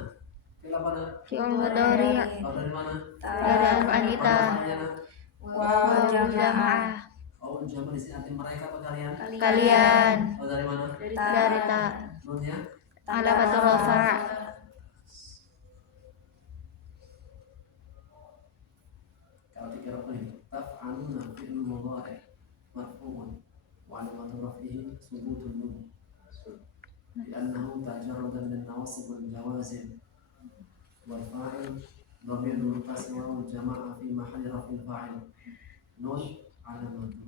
Fil apa nak? fi'il mudhari Tahu dari mana? dari anita, Manfaatnya nak? wawul jamaah, Oh, jaman di sini arti mereka atau kalian? kalian Tahu dari mana? dari tak Nunnya? alamatul rofa, Kalau dikira ini taf'aluna fi'il mudhari marfu'un wa 'alamatu raf'ihi subutun nun li'annahu tajarrudan min nawasib wal jawazim wal fa'il dhamir muttasil wal jama'a fi mahalli raf'il fa'il nun 'alamatu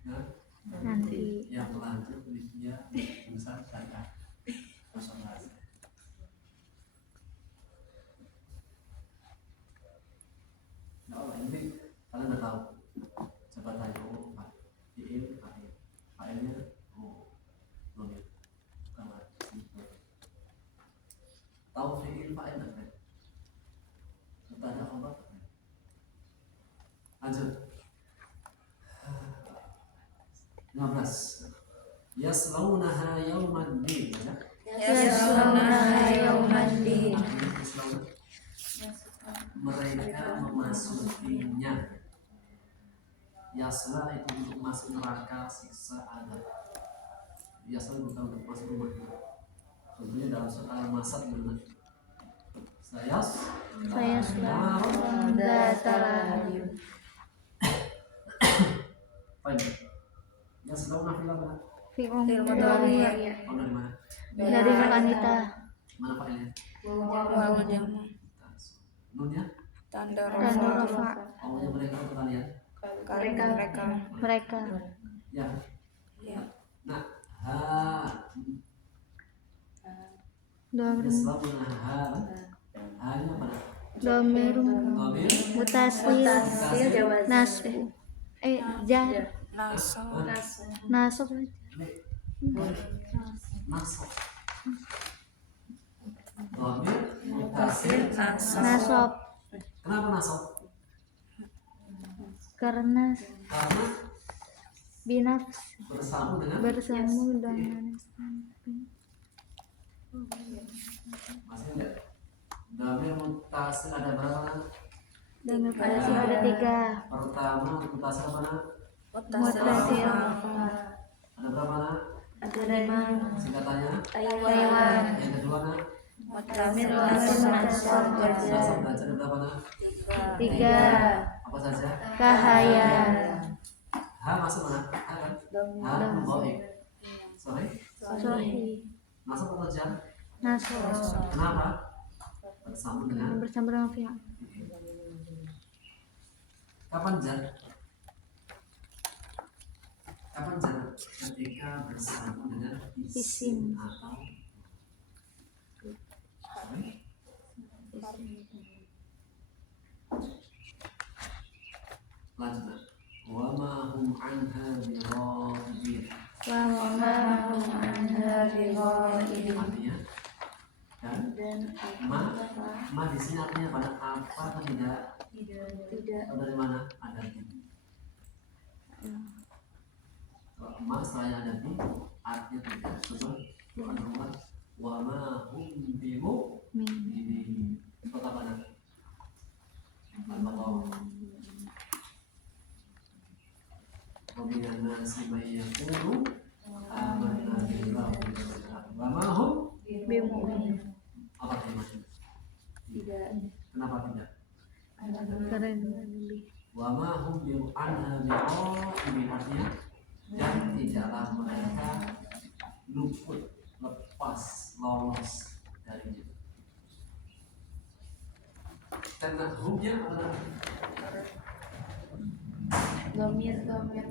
Nah, nanti yang lanjut dia besar saya konsentrasi. Nah, ini kalian udah tahu. Coba tanya Pak. Fi'il fa'il. Fa'ilnya nomor. Kamar. Tahu fi'il fa'il enggak? Tanda Allah. Lanjut. 15. Yaslaunaha yaumaddin ya. yaslaunaha yaumaddin, Yaslauna mereka memasukinya. Yasla itu untuk masuk neraka siksa azab. Yasla bukan untuk masuk rumah. Contohnya dalam surat Al-Masad benar. Saya Datalahum. Baik. Yasla nafilah mana? Fi'um Iya. dari Oh, dari mana? dari wanita. Mana pakainya? Wawul jama. Nunnya? Tanda Dan rofa. rafa Allahnya mereka atau kalian? Mereka. mereka. Ya. Ya. Nah, ha Domir Yasla hanya pada domir domir mutasil nasbu jar Naso. nasab nasab. Domir mutasil. Naso. nasab Kenapa nasab? karena Karena binafs bersama dengan masih enggak? Domir mutasil ada berapa nak? domir mutasil ada 3. Pertama mutasil mana? Mutasil Ada berapa nak? ada 5. Singkatannya? Taiwan Yang kedua nak? Mutasil. nasab Nasab belajar ada berapa nak? 3. Apa saja? Cahaya Ha masuk mana? Ha kan? Ha mudhari. Sorry. sohi Masuk atau jam? nasab Kenapa? Bersama dengan bersama dengan fi'il. kapan jam? Kapan jam? Ketika bersama dengan isim Isim. atau sorry. Lanjut. Wa ma hum anha bighafilin. Wa ma hum anha Artinya dan ma di sini artinya pada apa atau tidak? tidak Atau dari mana? Ada di. Kalau ma setelahnya ada di artinya tidak. Coba Quran berulang. Wa ma hum bimu min ini kota mana? Al-Baqarah. Wabinan nasi mayyakulu amanna billahi wa ma hum bimu'min apa artinya? tidak Kenapa tidak? karena lebih Wa ma hum bi anha bi'in artinya dan tidaklah mereka luput lepas lolos darinya. Karena humnya adalah domir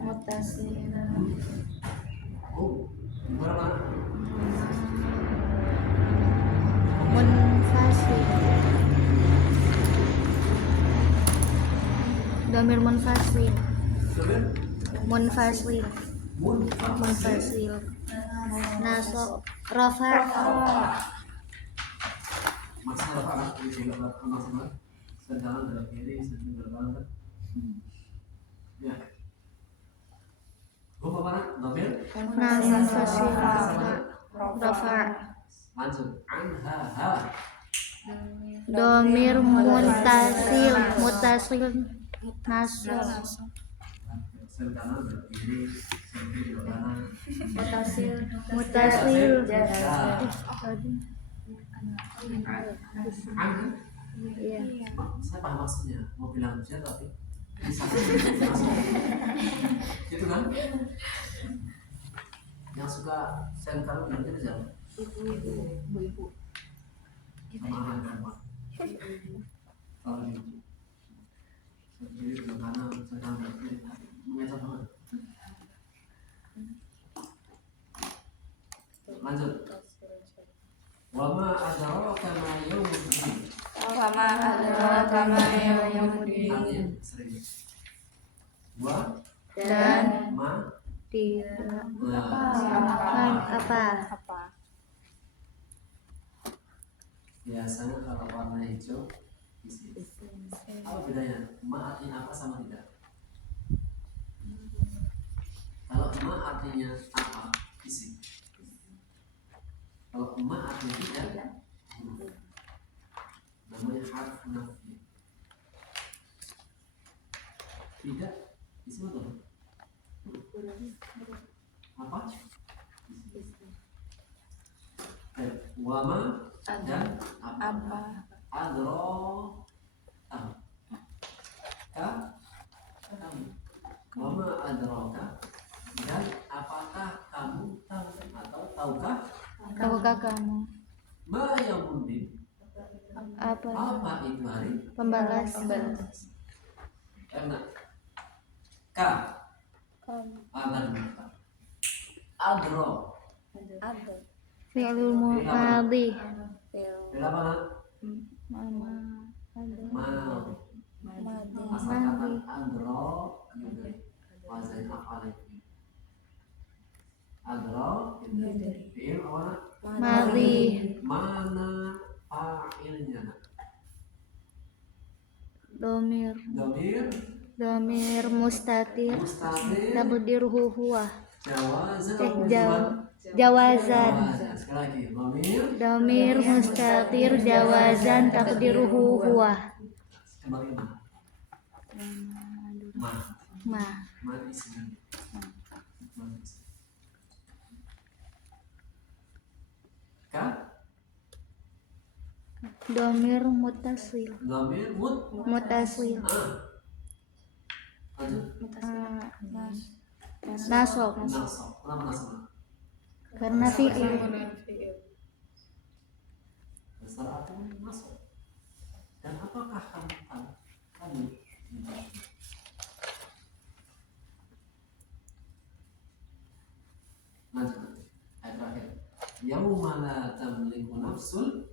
mutasil berapa? munfasil domir munfasil Domir munfasil munfasil. nasab rafa Masalah apa? Ini juga masalah. Sedang dalam kiri, sedang dalam kanan. Ya. Hum apa nak? Domir. munfasil rafa Lanjut. Anha ha. domir mutasil nasab Sen kanan belah kiri, sen kiri belah kanan. mutasil Anha. iya Saya paham maksudnya. Mau bilang dia tapi bisa. Gitu kan? Yang suka sen kanan bilang itu siapa? Ibu-ibu. Kemarin kan Pak. Kalau ibu. Sen kiri belah kanan, sen kanan belah kiri. Mengecat banget. Lanjut. Wama adraka ma yawmuddin. Wama adraka ma yawmuddin. Artinya sering. Wa dan ma tidak la. apa Biasanya kalau warna hijau isim. Apa bedanya? Ma artinya apa sama tidak? Kalau ma artinya apa? Isim. Kalau ma artinya tidak, namanya harf nafi. Tidak. Isim atau apa? Wama dan apa? Adro tahu. Ka kamu. Wama adroka dan apakah kamu tahu atau tahukah? Tahukah kamu Ma yaumuddin. apa Apa itu hari pembalasan? Karena ka agar adro Fi'lul madhi. kenapa nak Mama. mal asal kata adro wazan afal adro fi'il apa Madhi. mana fa'ilnya nak Domir. domir Mustatir. mustatir Taqdiruhu huwa. jawazan Jawazan. sekali lagi Domir mustatir jawazan taqdiruhu huwa. kembali ma Ma. ma isim ka Domir mutasil. domir Mutasil. lanjut Nasab. nasab kenapa nasab Karena fi'il. besar apa nasab dan apakah kamu tahu kamu lanjut ayat terakhir yauma la tamliku nafsun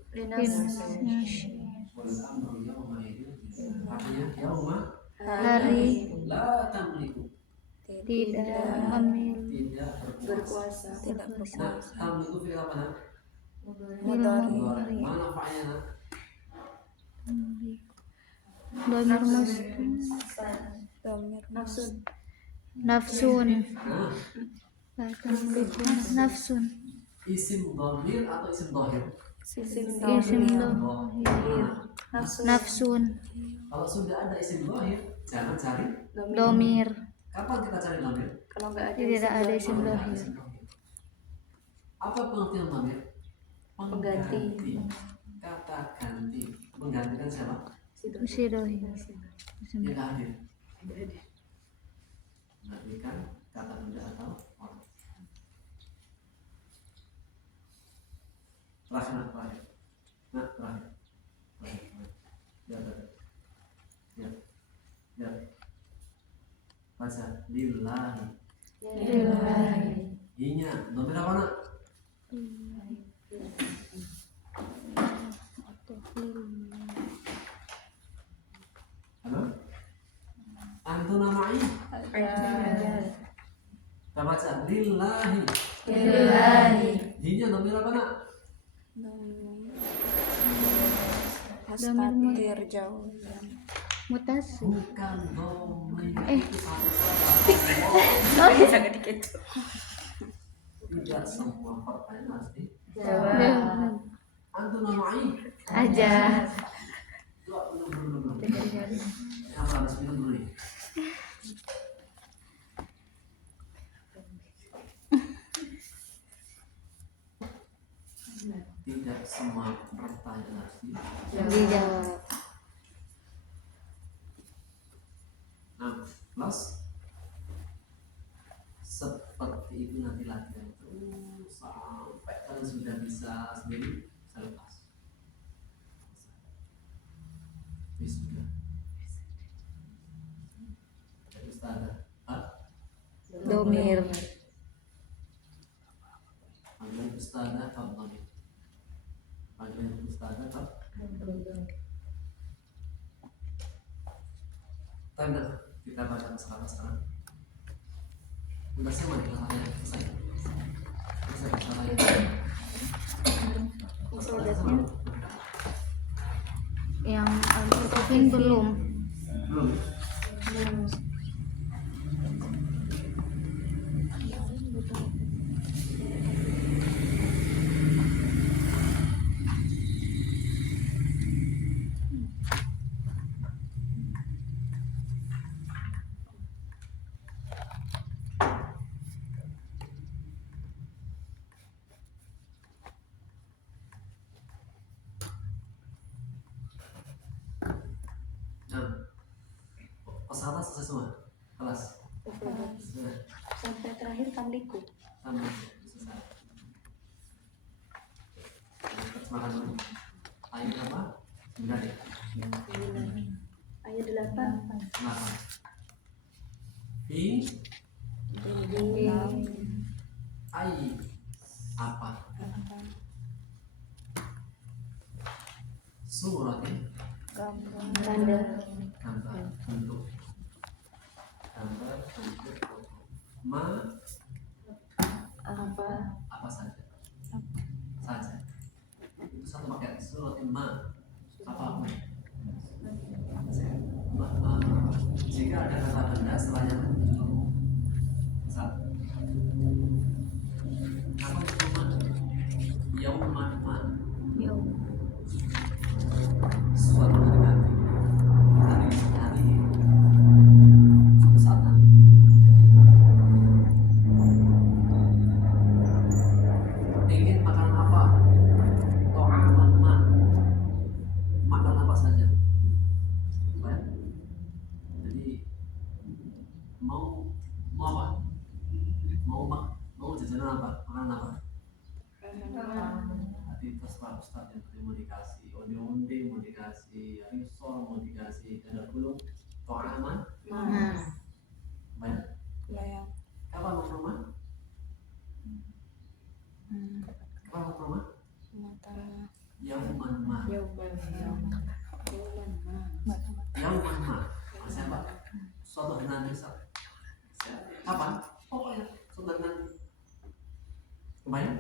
wal amru yauma idzin artinya yauma Hari la tamliku tidak amil tidak berkuasa nah tamliku fi'il apa nak mudhari. mana fa'ilnya nak Domir nafsun. nah La tamliku nafsun. isim dhamir atau isim dhahir Isim dhahir. Nafsun. kalau sudah ada isim dhahir jangan cari Domir. kapan kita cari dhamir Tidak ada isim dhahir. apa pengertian dhamir Pengganti. kata ganti menggantikan siapa Si dohir. tidak hadir menggantikan kata benda atau orang terakhir ya baca lillahi hinya dhamir apa nak halo antuna ma'i kita baca lillahi hinya dhamir apa nak Domir jauh. mutasil. bukan dhamir itu Jangan dikit. tidak semua pertanyaan harus Jawab antuna ma'i aja. belum apa harus minum dulu nih tidak semua pertanyaan harus Dijawab. nah plus seperti itu nanti latihan terus sampai kalian sudah bisa sendiri saya lepas sudah jadi ustazah Domir. panggilan ustazah kamu panggilan ustazah kamu tanda kita baca sekarang udah sama nih katanya selesai Produknya yang Alfin belum. belum Peserta selesai semua kelas. Nah, Sampai terakhir tamliku. sama selesai. Makan dulu. Ayat berapa? 9 ya? Ayat 8. Makan. Ai apa? Suratin Tanda. gambar bentuk ma apa saja itu satu paket suratin ma apa jika ada kata benda setelahnya satu apa itu ma yauman ma suatu hari suatu saat nanti ingin makan apa to'aman ma makan apa saja apa ya? Jadi mau apa mau jajanan apa makan apa nanti terserah Ustaz yang tadi mau dikasih onde-onde mau dikasih risol mau dikasih ada gulung to'aman apa ya? Kapan mau ke rumah? Kapan mau ke rumah? Yauman ma Yauman ma maksudnya apa? Suatu hari nanti Ustaz. Kapan? Pokoknya suatu hari nanti. Kebayang?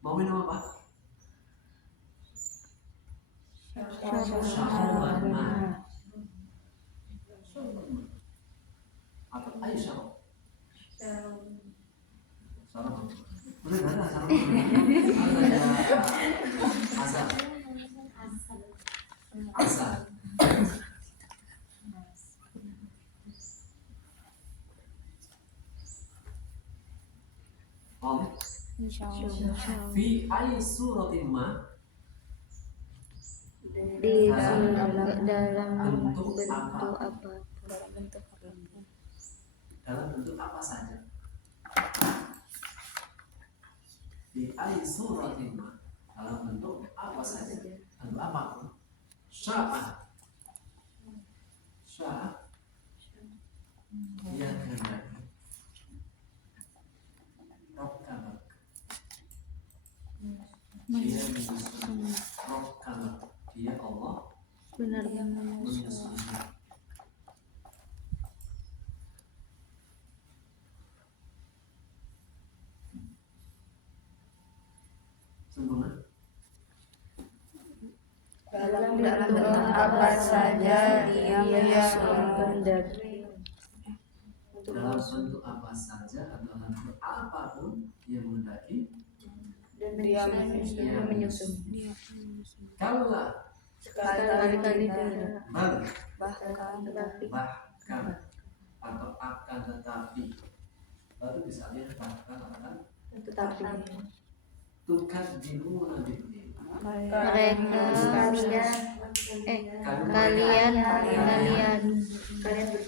Mau minum apa? Syahwan ma atau ayo syarab syarab udah nggak ada syarab ada asal asal oh fi ai suratin ma Di dalam bentuk bentuk apa? apa? Dalam bentuk apa saja di ai suratin ma dalam bentuk apa saja bentuk apapun sya'a dia kehendaki rokkabak dia menyusun rokkabak dia Allah Benar-benar menyusun sempurna Dalam bentuk apa saja dia menghendaki. dalam bentuk apa saja atau dalam bentuk apapun dia menghendaki Dia menyusun. kalau sekali-kali tidak. bahkan Tetapi atau akan tetapi lalu bisa dia bahkan akan tetapi tukar dimuna bihi mereka kalian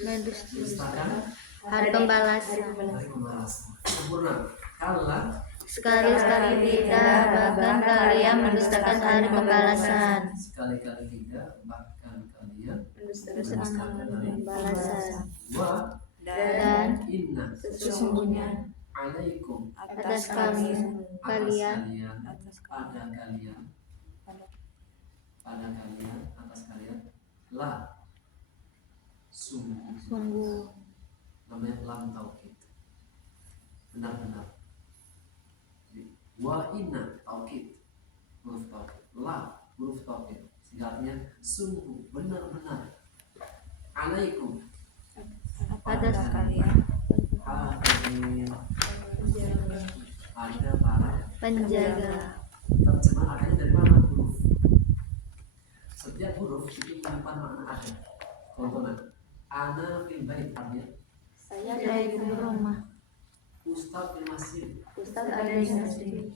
mendustakan hari pembalasan. dari membalas sempurna kalau Sekali-sekali tidak, bahkan kalian mendustakan hari pembalasan. sekali-kali tidak bahkan kalian Mendustakan hari pembalasan. wa Dan inna sesungguhnya alaikum atas kalian pada kalian atas kalian la sungguh namanya lam taukid benar-benar wa inna taukid huruf taukid la huruf taukid sehingga artinya sungguh benar-benar alaikum pada kalian ada para penjaga. terjemah adanya dari mana huruf setiap huruf itu menyimpan makna ada contohnya ana fil bait artinya Saya ada di rumah. ustaz fil masjid Ustaz ada di masjid.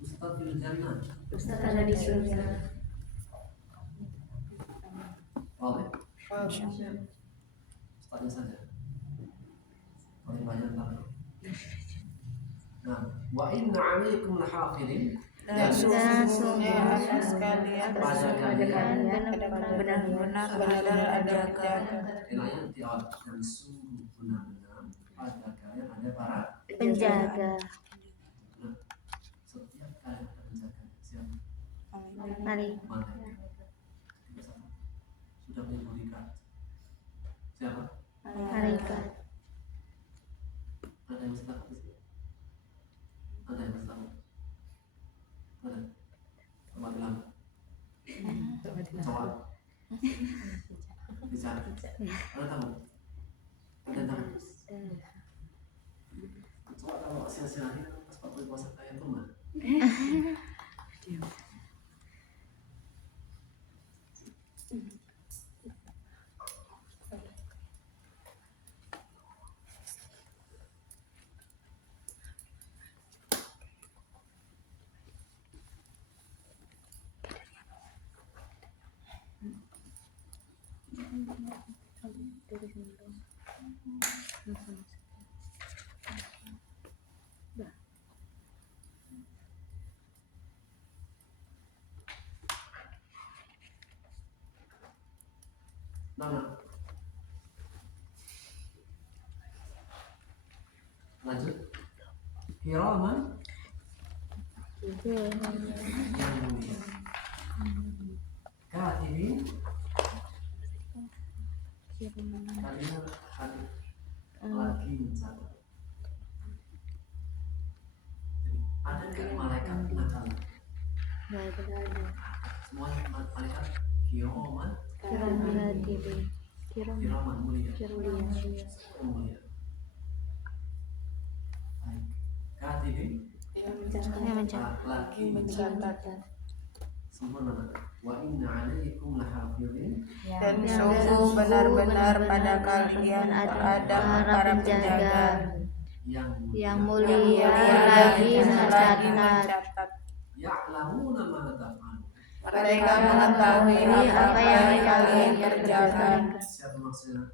ustaz fil jannah Ustaz ada di surga. Ustaznya saja. Paling banyak tahu. Nah, wa inna 'alaikum lahafidin. Dan sesungguhnya ada sekalian pada kalian benar-benar ada jaga. Inayat tiawat dan sungguh benar-benar pada kalian ada para penjaga. Nah, setiap kalian ada penjaga. Siapa? Mari. Malaikat. Sudah menyembunyikan. Siapa? Malaikat. Ada yang sedang di sini? Ada yang sedang? Ada? Coba bilang. Coba. Bicara. Ada tamu? Ada tamu? Coba kalau sia-siain pas waktu puasa kayak itu mah. Nah, lanjut. Kiraman yang mulia. Katibin. Katibin lagi mencatat. Ada nggak malaikat nakal? Nggak ada. Semua malaikat kiraman. Kiraman mulia. Mulia. Baik. Katibin lagi mencatat. Sempurna. Wa inna 'alaikum lahafidin. Dan sungguh benar-benar pada kalian ada para penjaga yang mulia lagi mencatat. Ya'lamuna ma taf'alun. Mereka mengetahui apa yang kalian kerjakan. Siapa maksudnya?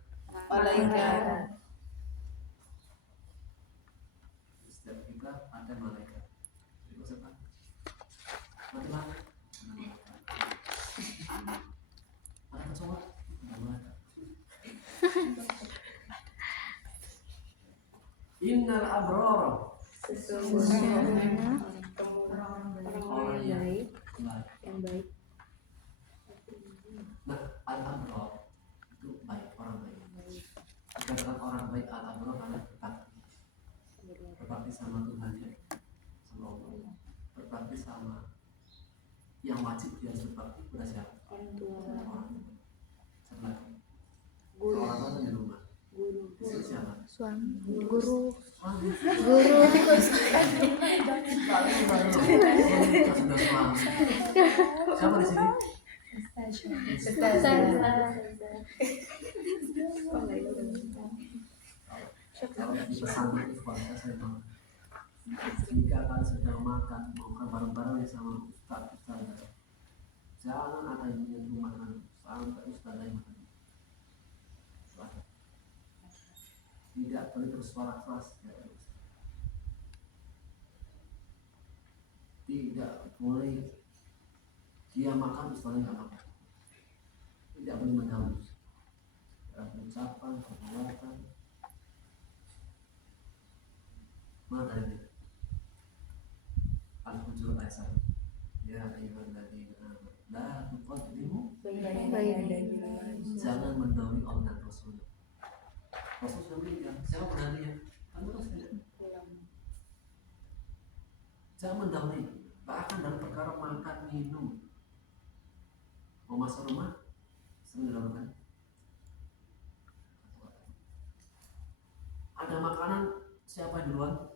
Malaikat. Setiap kita ada malaikat. Jadi siapa? Mati. Ada kecoa? Ada malaikat. Innal abrara. Sesungguhnya Orang yang baik. yang baik. Nah, al-abrar itu baik, orang baik. Dikatakan orang baik al-abrar karena berbakti sama Tuhannya, sama Allah, berbakti sama yang wajib dia harus berbakti kepada siapa? Orang tua. Siapa lagi? Orang tua di rumah. Istri siapa? Suami, guru. Suami. Sudah suami. Siapa di sini? Kalau bersama keluarga saya mau. Jika kalian sedang makan, makan bareng-bareng sama ustaz, jangan ada yang menyentuh makanan sampai ustaz yang makan. Tidak boleh bersuara keras. Tidak boleh dia makan ustaznya nggak makan. Tidak boleh mengganggu dalam ucapan, perbuatan. Mana ini? Al-Hujurat ayat 1. Ya ayyuhalladzina amanu la tuqaddimu jangan mendahului Allah dan Rasul. Rasul sudah meninggal. Siapa penggantinya? Kan Rasul. Jangan mendahului. Bahkan dalam perkara makan minum. Mau masuk rumah, sering dilakukan. Ada makanan, siapa yang duluan?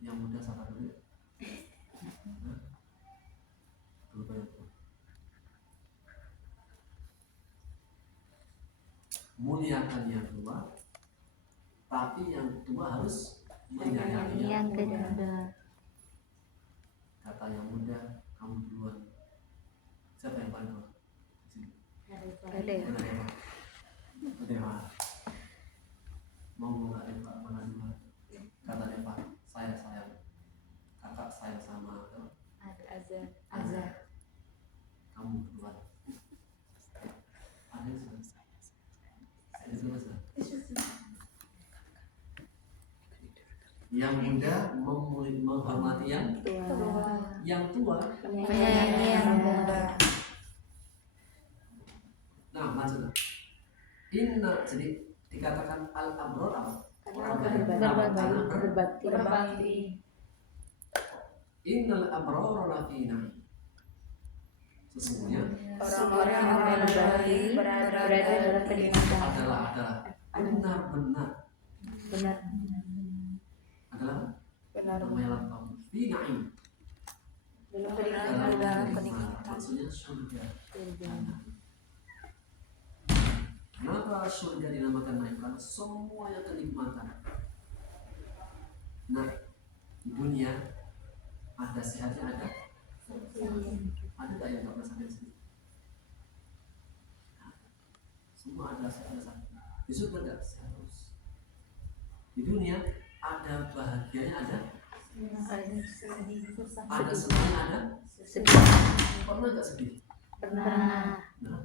Yang muda sabar dulu ya. Lupa ya. Muliakan yang tua, tapi yang tua harus menyayangi Yang kedua. Kata yang muda, kamu duluan. Ada ya? Ada Eva. Ada Eva. Mau nggak Eva? Mana dua? Kata Eva, saya sayang. Kakak sayang sama Azza. Azza. Kamu duluan. Ada yang sudah. Ada sudah. Yang muda menghormati yang tua. Menyayangi yang muda. Nah, maksudnya inna, jadi dikatakan al-abror apa? Orang baik. Berbakti. Innal abror lafi na'im. Sesungguhnya Orang-orang yang berbakti berada dalam kenikmatan. adalah benar-benar Benar. adalah Benar. dalam kamu fi na'im. Dalam kenikmatan. Maksudnya surga. Kenapa surga dinamakan naim? Karena semuanya kenikmatan. Nah, di dunia ada sehatnya ada. Ada tak yang tak pernah sampai di sini? Semua ada sehat. Di surga ada sehat terus. Di dunia ada bahagianya ada. Ada senang ada. Sedih. Pernah nggak sedih? Pernah. Nah,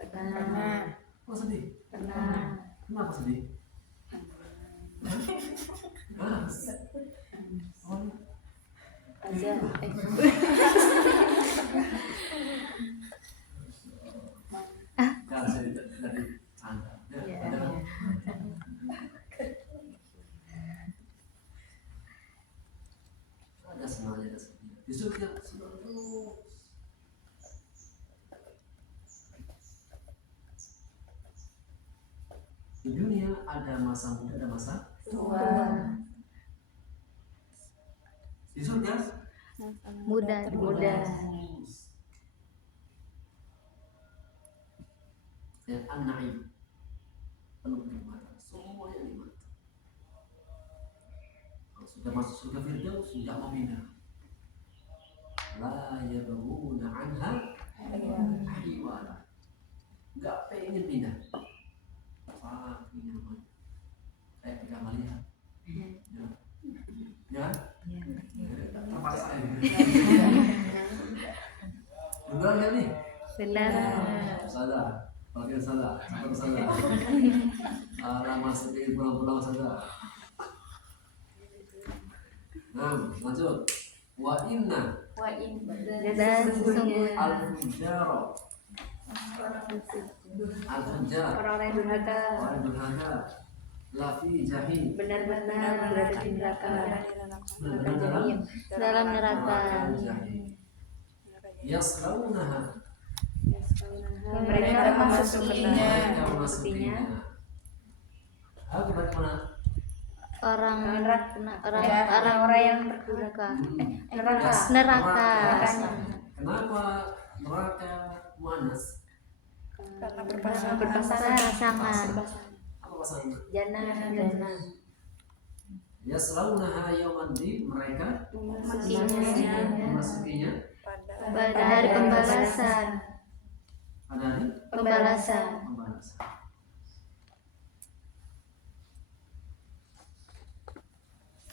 Pernah. kok sedih? Pernah. Kenapa sedih? Ah, oh, Azza. kan saya dari canda. Ya, ada. Ada senangnya, ada sedihnya. Di surga senang terus. Di dunia ada masa muda, ada masa Tua. di surga Muda. dan an-na'im, penuh kenikmatan, semuanya nikmat. Kalau sudah masuk surga Firdaus, tidak mau pindah. La yabghuna anha hiwala, nggak pengen pindah. Saking nyaman, kayak kita melihat, ya, terpaksa ini. Benar nggak nih? Benar. Sadar, bagian sadar, sampai sadar. Lama sedih pulang-pulang sadar. Nah, lanjut. Wa inna Dan sesungguhnya al-fujara al-fujar orang-orang yang durhaka orang durhaka lafi jahim, benar-benar berada di neraka. benar-benar Dalam neraka. jahim. Yaslaunaha, Mereka memasukinya. mereka memasukinya. Aku bagaimana? Orang-orang yang durhaka. Neraka. Kenapa neraka muannas? Karena Berpasangan. Apa pasangan? Jannah. Yaslaunaha yauman din, mereka memasukinya Pada hari pembalasan. pada hari Pembalasan. pembalasan.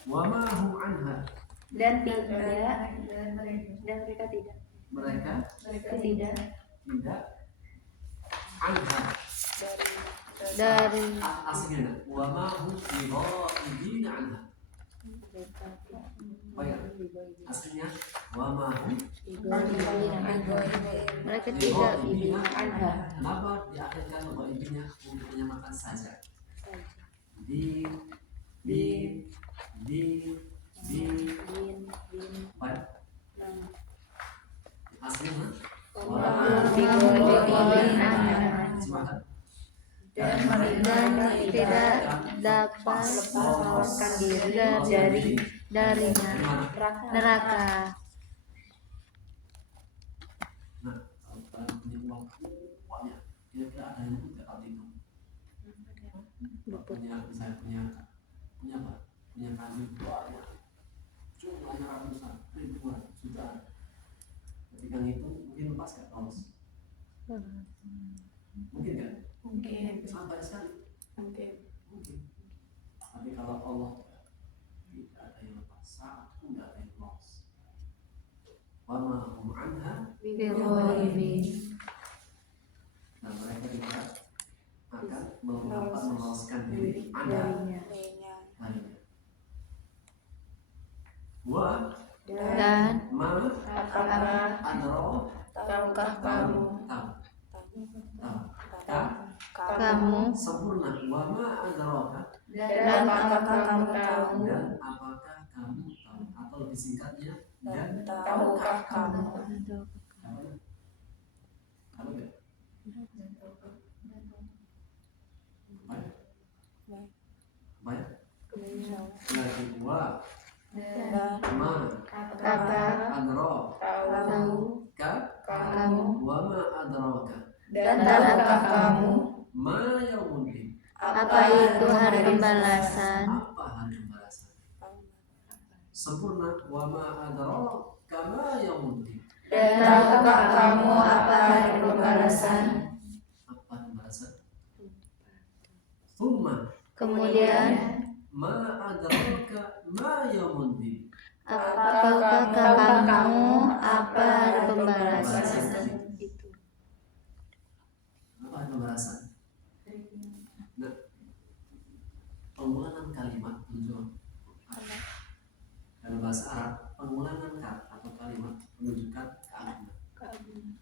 Wa ma hum anha, Dan mereka tidak. mereka Tidak. tidak anha. Dari Aslinya wa ma hum bighaibin anha. Baik. Aslinya wa ma hum mereka tidak bighaibin anha. Kenapa diakhirkan ghaibinnya untuk menyamakan saja? Di baik. Aslinya wa ma Semangat. dan tidak dapat melepaskan diri darinya neraka. Nah, kalau kalian punya uang banyak, kira-kira ada yang luput nggak kalau dihitung? Punya, misalnya punya apa? Punya kambing banyak, jumlahnya ratusan, ribuan, jutaan. Ketika itu mungkin lepas nggak kaos? Mungkin nggak? Mungkin. Sampai sekali. Mungkin. Mungkin. Tapi kalau Allah tidak ada yang lepas, saat pun tidak ada yang lolos. Wa ma hum anha Biroibin. dan mereka tidak akan meloloskan diri Anda Darinya. Darinya. darinya. Wa Dan ma Apakah adro tahukah kamu? tahu kamu sempurna. Wa ma adroka Dan apakah kamu tahu? dan apakah kamu tahu, atau lebih singkatnya dan Tahukah kamu? Tahu nggak? Baik. Baik. Lagi wa Dan ma kata adro tahu kamu wa ma adroka dan tahukah kamu ma yaumuddin. apa itu hari pembalasan? Apa hari pembalasan? Sempurna. Wa ma adroka ma yaumuddin. Dan tahukah kamu apa hari pembalasan? Apa pembalasan? Thumma Kemudian ma adroka ma yaumuddin. apakah kamu apa hari pembalasan? Apa hari pembalasan? Nah, pengulangan kalimat menunjukkan dalam bahasa Arab, pengulangan kata atau kalimat menunjukkan keagungan.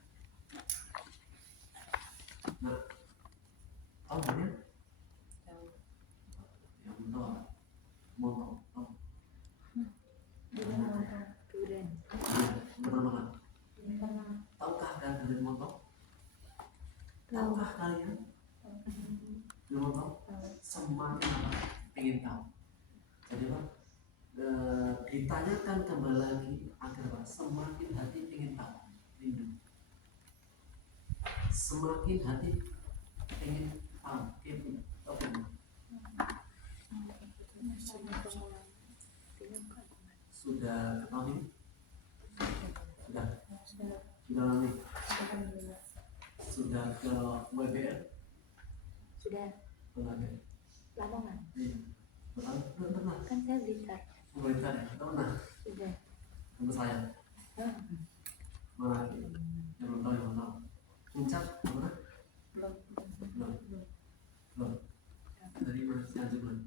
Nah, tahu nggak ya? Yang tahu apa? Montong. Tahu? Iya, udah pernah makan. Tahukah kalian dari montong? Tahukah kalian? Dari montong? Semakin apa? Pengen tahu. Jadi apa? Ditanyakan kembali lagi agar apa? Semakin hati ingin tahu, rindu. Semakin hati ingin tahu, kepo, tahu. Sudah ketahui? Sudah nanti? Sudah ke WBR? Sudah Pernah ada? Lamongan Iya. Pernah? kan saya Blitar. Pemerintah ya? Pernah? Sudah. Sama saya? Mana lagi? Yang belum tahu, yang belum tahu. Puncak? Pernah? Belum. Dari mana? Cianjur mana?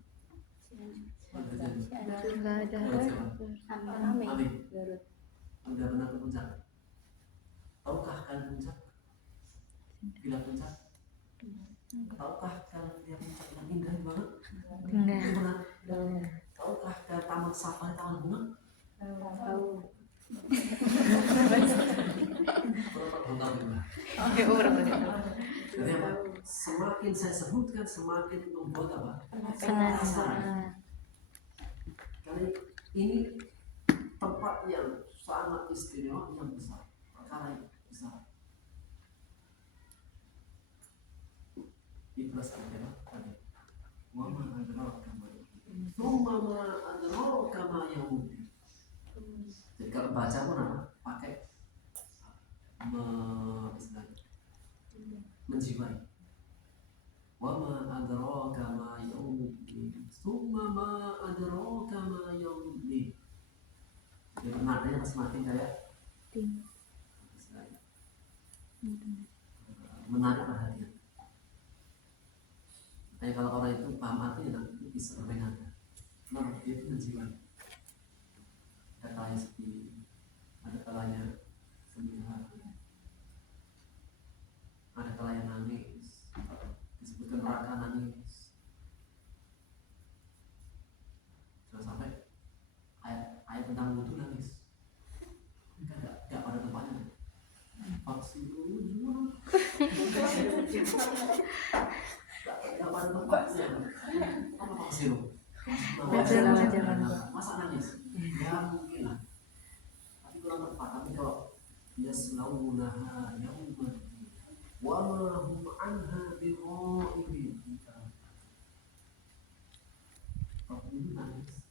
Ada Cianjur. Nggak ada. Garut siapa? Ami. Ami. Garut. Anda pernah ke puncak? Tahukah kalian puncak? Bila puncak? Tahukah kalian lihat puncak yang indah banget? Enggak. Pernah? Tahukah kalian taman safari, taman bunga? Tahu. Pernah juga. Oke, berapa? Jadi apa? Semakin saya sebutkan, semakin membuat apa? Penasaran. Karena ini tempat yang sangat istimewa, yang besar, perkara yang besar. Ikhlas adalah tadi. Wa ma adraka ma yaumuddin. Tsumma ma adraka ma yaumuddin. Jadi kalau baca pun apa? Pakai menjiwai. Wa ma adraka ma yaumuddin. Tsumma ma adraka ma yaumuddin. Jadi nadanya semakin kayak menarik perhatian. Tapi kalau orang itu paham artinya, itu bisa bermain. Kenapa? Dia itu menjiwai. Ada kalanya sepi, ada kalanya gembira, ada kalanya nangis, disebutkan neraka nangis. Jangan sampai ayat tentang wudhu nangis. Gak pada tempatnya. Vaksin wudhu. Gak pada tempatnya. Apa vaksin? Masa nangis? Ya mungkin lah. Tapi kurang tepat. Tapi kalau yaslaunaha yauman wa ma hum anha bigha'ibin. Kalau itu nangis,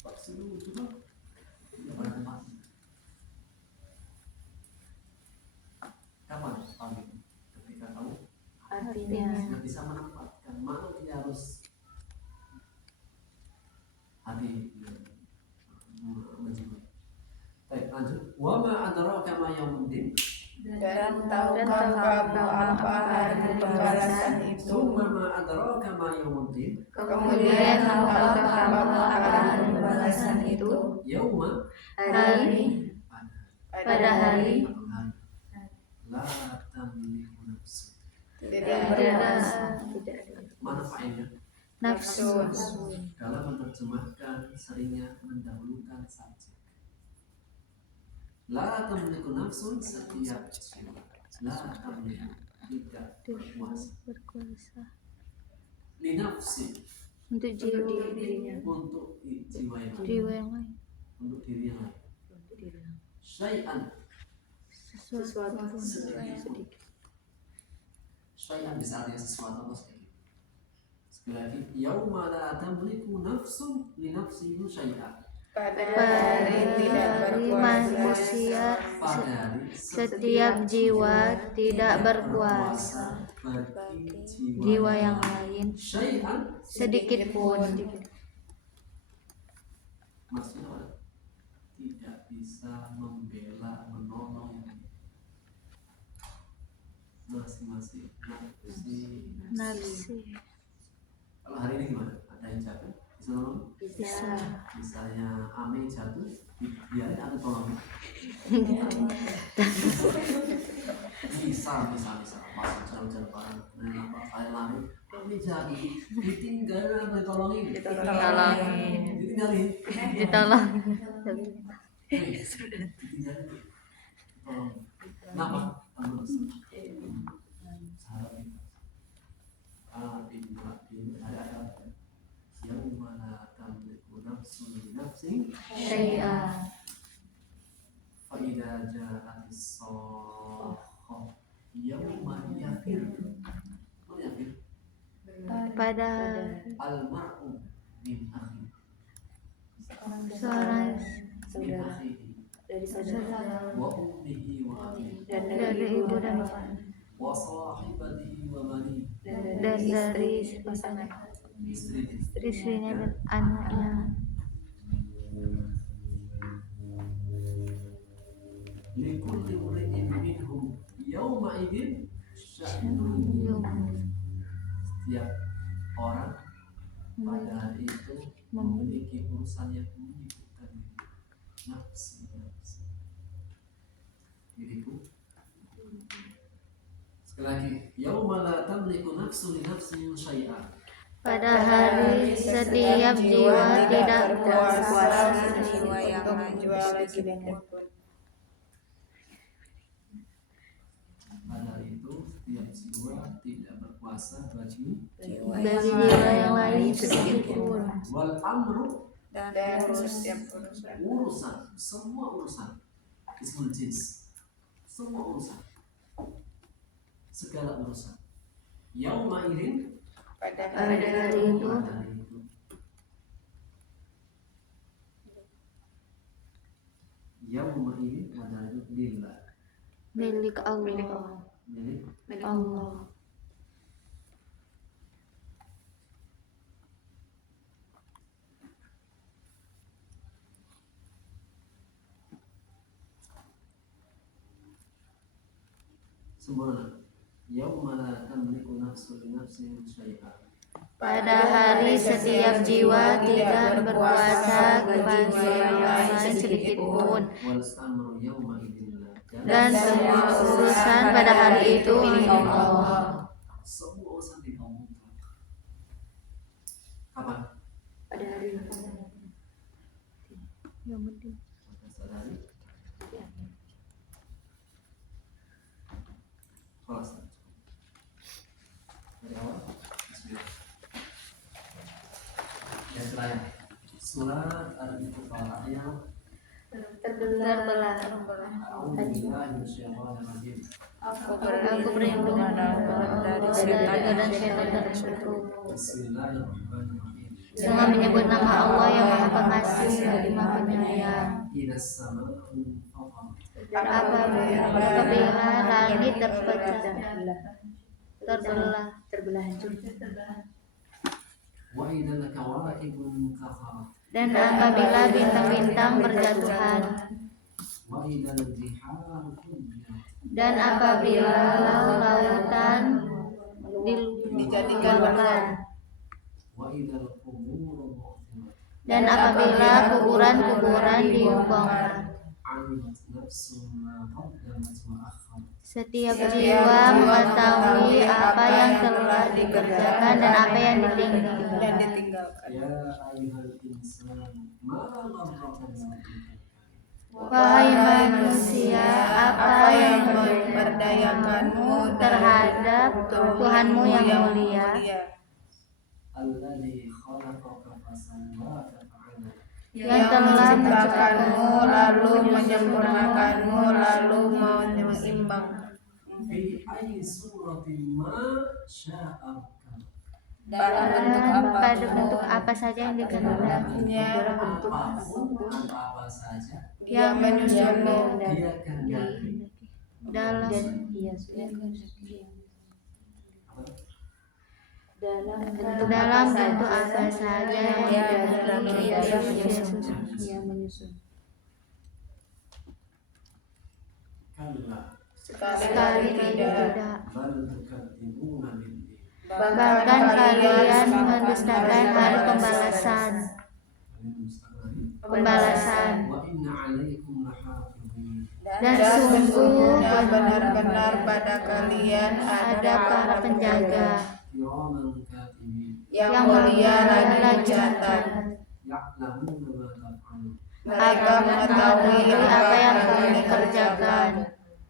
vaksin wudhu gak pada tempatnya. Kapan pagi? bisa menempatkan mana dia harus hati menjiwai. Baik, lanjut. Wa ma adraka ma yaumuddin. Dan tahukah kamu apa hari pembalasan itu? Summa ma adraka ma yaumuddin. Kemudian tahukah kamu apa hari pembalasan itu? Yauma Hari pada hari la tamliku nafsu. Tidak tidak berkuasa. ada Mana faedah? nafsu Dalam menerjemahkan seringnya mendahulukan subjek. La tamliku nafsun setiap jiwa. La tamliku tidak berkuasa. berkuasa Li nafsi untuk jiwa untuk jiwa yang lain. jiwa yang lain Untuk diri yang lain. Syai'an sesuatu sedikit. Syai'an bisa artinya sesuatu atau sedikit. Sekali lagi, yauma la tamliku nafsun li nafsin syai'an. Pada hari tidak hari berkuasa. manusia Pada hari setiap jiwa tidak berkuasa bagi jiwa yang lain syai'an sedikit pun maksudnya apa? Tidak bisa membela, menolong masing-masing nafsi Kalau hari ini gimana? Ada yang jatuh? Bisa nolong? bisa Misalnya Ame jatuh, biarin aku tolong. Bisa. Pas jalan-jalan bareng, apa saya lari, Ame jatuh, ditinggal, aku tolongin. Ditinggalin. ditolong Ditinggalin. Tolong. Kenapa? Kamu dosa. Sahabat kita. Ada yauma la tamliku nafsun li nafsin syai'an fa idza ja'atis sakhah yauma yafir. Mana yafir? pada Al mar'u min akhi. seorang Min akhihi saudara wa ummihi wa abihi dari ibu dan bapak wa sahibatihi wa bani. dan dari pasangan istrinya dan anaknya Likulli mri'in minhum yawma idzin sya'nun. Setiap orang pada hari itu memiliki urusan yang menyibukkan nafsi. Diriku. Sekali lagi, yauma la tamliku nafsun li nafsin syai'an. pada hari setiap jiwa tidak berkuasa jiwa yang lain sedikit pun. Pada hari itu setiap jiwa tidak berkuasa bagi bagi jiwa yang lain sedikit pun wal amru Dan setiap urusan, semua urusan ismul jins, semua urusan, segala urusan. Yauma idzin pada pada hari itu pada hari itu yauma idzin pada hari itu lillah, milik Allah milik Allah sempurna. Yauma la tamliku nafsun li nafsin syai'an. pada hari setiap jiwa tidak berkuasa bagi yang lain sedikit pun Wal amru yauma idzin lillah. dan semua urusan pada hari itu milik Allah Semua urusan di Allah. Kapan? pada hari Yaumuddin Pada sadari. Kelas. Dari awal. Bismillah. Yang terakhir. Surat Al-Infitar ayat terbelah A'udzubillahi minasyaitonirrajim. aku aku berlindung dari dari setan godaan syaitan tertentu Bismillahirrahmanirrahim. dengan menyebut nama Allah yang Maha Pengasih lagi Maha Penyayang. Idas sama'u fatarat. Apabila langit terpecah terbelah hancur. وإذا الكواكب انتثرت Dan apabila bintang-bintang berjatuhan, وإذا البحار فجرت dan apabila lautan dijadikan benar, وإذا القبور بعثرت dan apabila kuburan-kuburan dibongkar. علمت نفس ما قدمت وأخرت Setiap jiwa mengetahui apa yang telah dikerjakan dan apa yang ditinggalkan. dan ditinggalkan. يا أيها الإنسان ما غرك بربك Wahai manusia, apa yang memperdayakanmu terhadap Tuhanmu yang mulia, الذي خلقك فسواك فعدلك yang telah menciptakanmu lalu menyempurnakanmu lalu menyeimbangkan في أي صورة ما شاء ركبك dalam bentuk dan apa pada bentuk apa saja yang dikehendakinya. apapun apa saja dia menyusunmu dia kehendaki. Dalam dalam bentuk apa saja yang dikehendaki Yesus. Kalla Sekali tidak, bal tukadzibuna biddin bahkan kalian mendustakan hari pembalasan. wa inna 'alaikum lahafidhin Dan sungguh benar-benar pada kalian ada para penjaga kiraman katibin yang mulia lagi mencatat. ya'lamuna ma taf'alun Mereka mengetahui apa yang kalian kerjakan.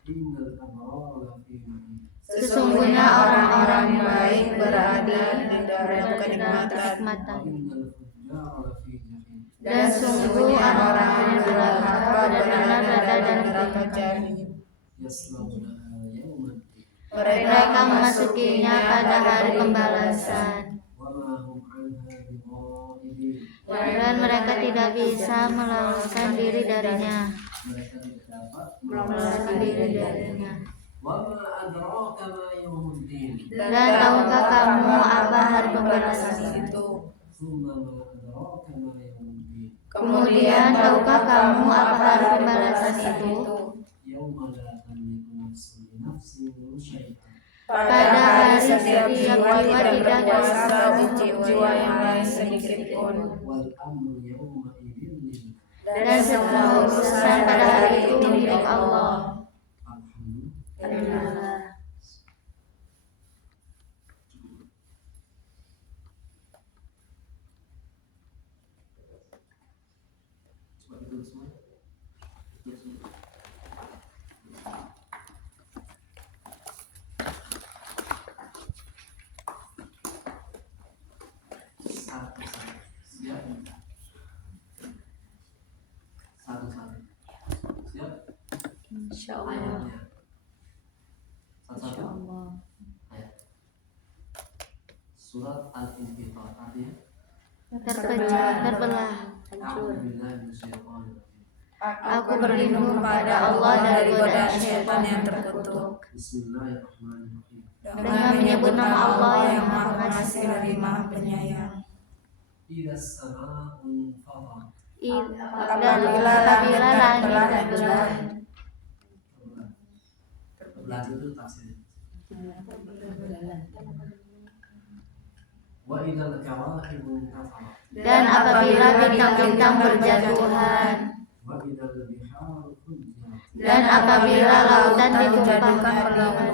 innal abrara lafi na'im Sesungguhnya orang-orang baik berada di dalam kenikmatan, wa kenikmatan, innal fujjara lafi jahim dan sungguh orang-orang yang durhaka benar-benar berada dalam neraka kenikmatan. jahanam. yaslawnaha yawmaddin Mereka memasukinya pada hari pembalasan, wa ma hum 'anha bighaibin dan mereka tidak bisa meloloskan diri darinya. mereka tidak dapat Meloloskan diri darinya. wa ma adraka ma yawmuddin Dan tahukah kamu apa hari pembalasan itu? Itu. thumma ma adraka ma yawmuddin Kemudian tahukah kamu apa hari pembalasan itu? yawma la tamliku nafsun li nafsin syai'an Pada hari setiap jiwa tidak berkuasa kuasa bagi jiwa yang lain sedikit pun, wal amru yawma idzin lillah dan semua urusan pada hari itu milik Allah. alhamdulillah. Coba itu semua. Itu semua. Satu-satu. Siap? Satu-satu. Siap? Insya Allah. Ayatnya. Satu-satu. Insya Allah. Ayat. Surat Al-Infitar artinya Terpecah, terbelah, hancur. A'udzubillahi minasyaitonir rajim. Aku berlindung kepada Allah dari godaan syaitan yang terkutuk. Bismillahirrahmanirrahim. Dengan menyebut nama Allah yang Maha Pengasih lagi Maha Penyayang. Idza as-sama'u fatarat. Apabila langit terbelah, Terbelah itu tafsirnya. Wa idzal kawakibu intafarat. dan apabila bintang-bintang berjatuhan, Wa idzal biharu fujirat. dan apabila lautan ditumpahkan meluap.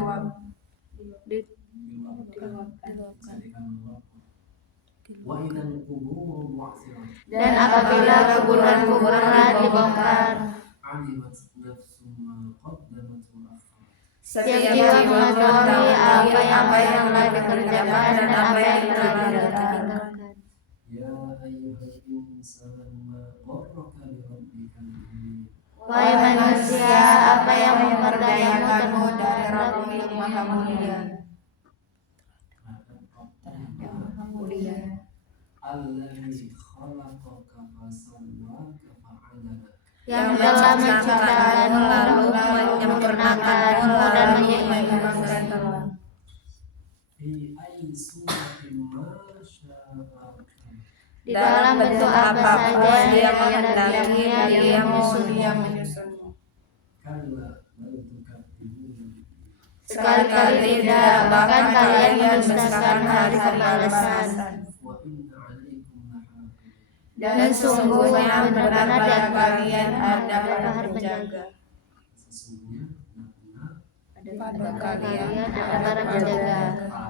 Jadikan meluap. Wa idzal quburu bu'thirat. dan apabila kuburan-kuburan dibongkar, Alimat nafsum ma qaddamat wa akharat. setiap jiwa mengetahui apa yang telah dikerjakan dan apa yang telah ditinggalkan. Ya ayyuhal insan ma gharraka bi rabbikal karim. Wahai manusia, apa yang memperdayakanmu dari terhadap Rabbmu yang Maha Mulia. mulia, Alladzi khalaqaka fasawwaka fa'adalak. yang telah menciptakanmu lalu menyempurnakanmu dan menyeimbangkanmu. ayyi suratin ma sya'akum. Di dalam bentuk apa saja dia yang kehendakinya dia menyusunnya. menyusunnya. Kalla bal tukadzibuna. Sekali-kali tidak, bahkan kalian mendustakan hari pembalasan. Wa inna 'alaikum lahafidhin. Dan sungguhnya benar pada kalian ada para penjaga. Sesungguhnya benar-benar Pada kalian Kalian ada para penjaga. para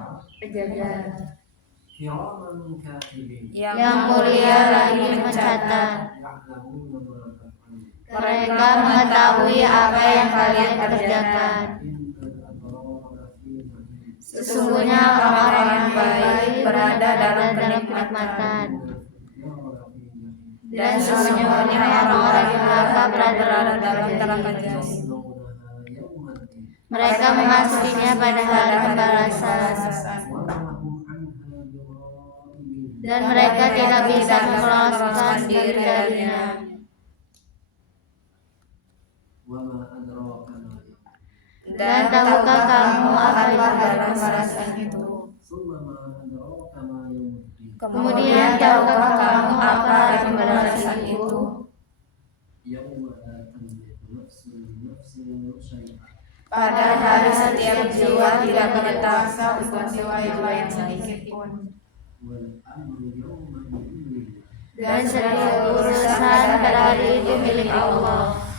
kiraman katibin Yang mulia lagi mencatat. ya'lamuna ma taf'alun. Mereka mengetahui apa yang kalian kerjakan. Innal abrara lafi na'im. Sesungguhnya orang-orang yang baik berada dalam kenikmatan. Dan sesungguhnya orang-orang yang durhaka berada dalam neraka jahanam. Mereka memasukinya pada hari pembalasan. Dan mereka tidak bisa meloloskan diri darinya. Dan tahukah kamu apa itu hari pembalasan itu? Kemudian tahukah kamu apa hari pembalasan itu? Pada hari setiap jiwa tidak berkuasa untuk jiwa yang lain sedikit pun. Dan setiap urusan pada hari itu milik Allah.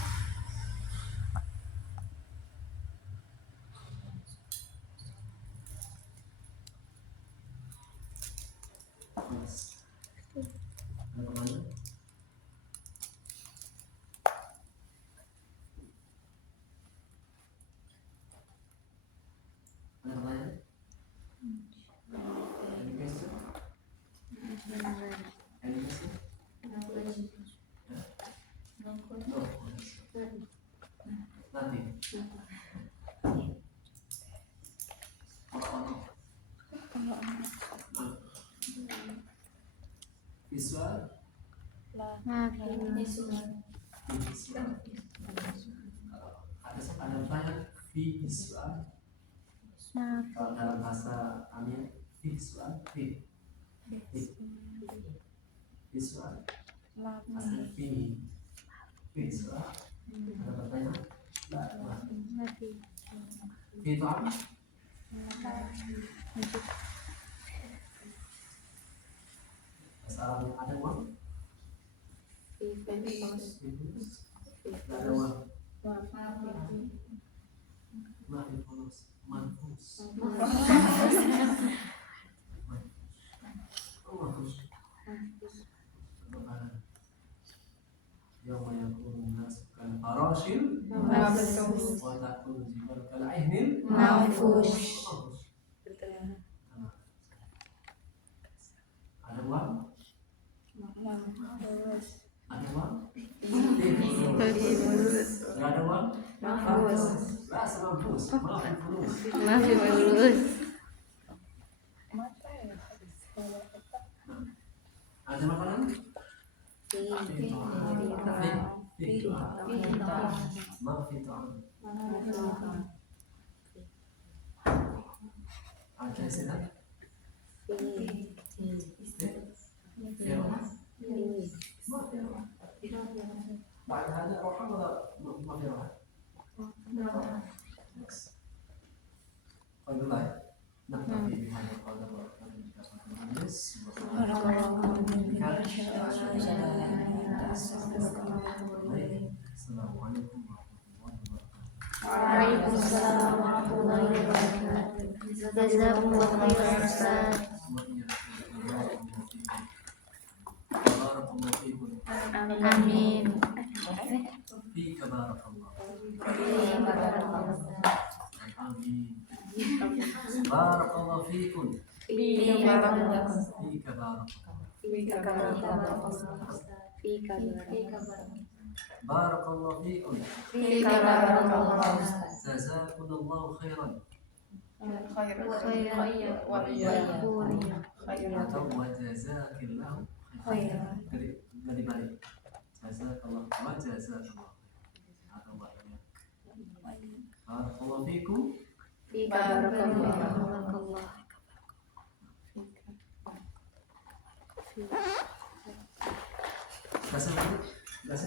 Visual ada banyak visual. Kalau dalam bahasa kami visual visual asal visual ada pertanyaan itu apa? Bahasa Arab ada uang? Ada uang? Manfus. Yang yakunu nas kal farashil Mabsus. wa takunu jibal kal aihnil Manfush. Ada uang? Ada uang? Tidak ada uang? Lah sama bus, Masih lulus. Ada makanan? Ada istilah? بعد هذا روحة ولا ما في روحة؟ طيب الله نكتفي بهذا القدر السلام عليكم ورحمة الله وبركاته. Waalaikumsalam warahmatullahi wabarakatuh. Jazakumullah khairan Ustaz. بارك الله فيكم. Amin. فيك بارك الله. آمين. بارك الله فيكم. فيك بارك الله. بارك الله فيكم. جزاكم الله خيرا. Atau wajazak Allah khairan. Dari balik. Jazakallah wa jazakallah. Atau balik. Barakallahu fikum. Barakallah. Rasa begitu? Rasa?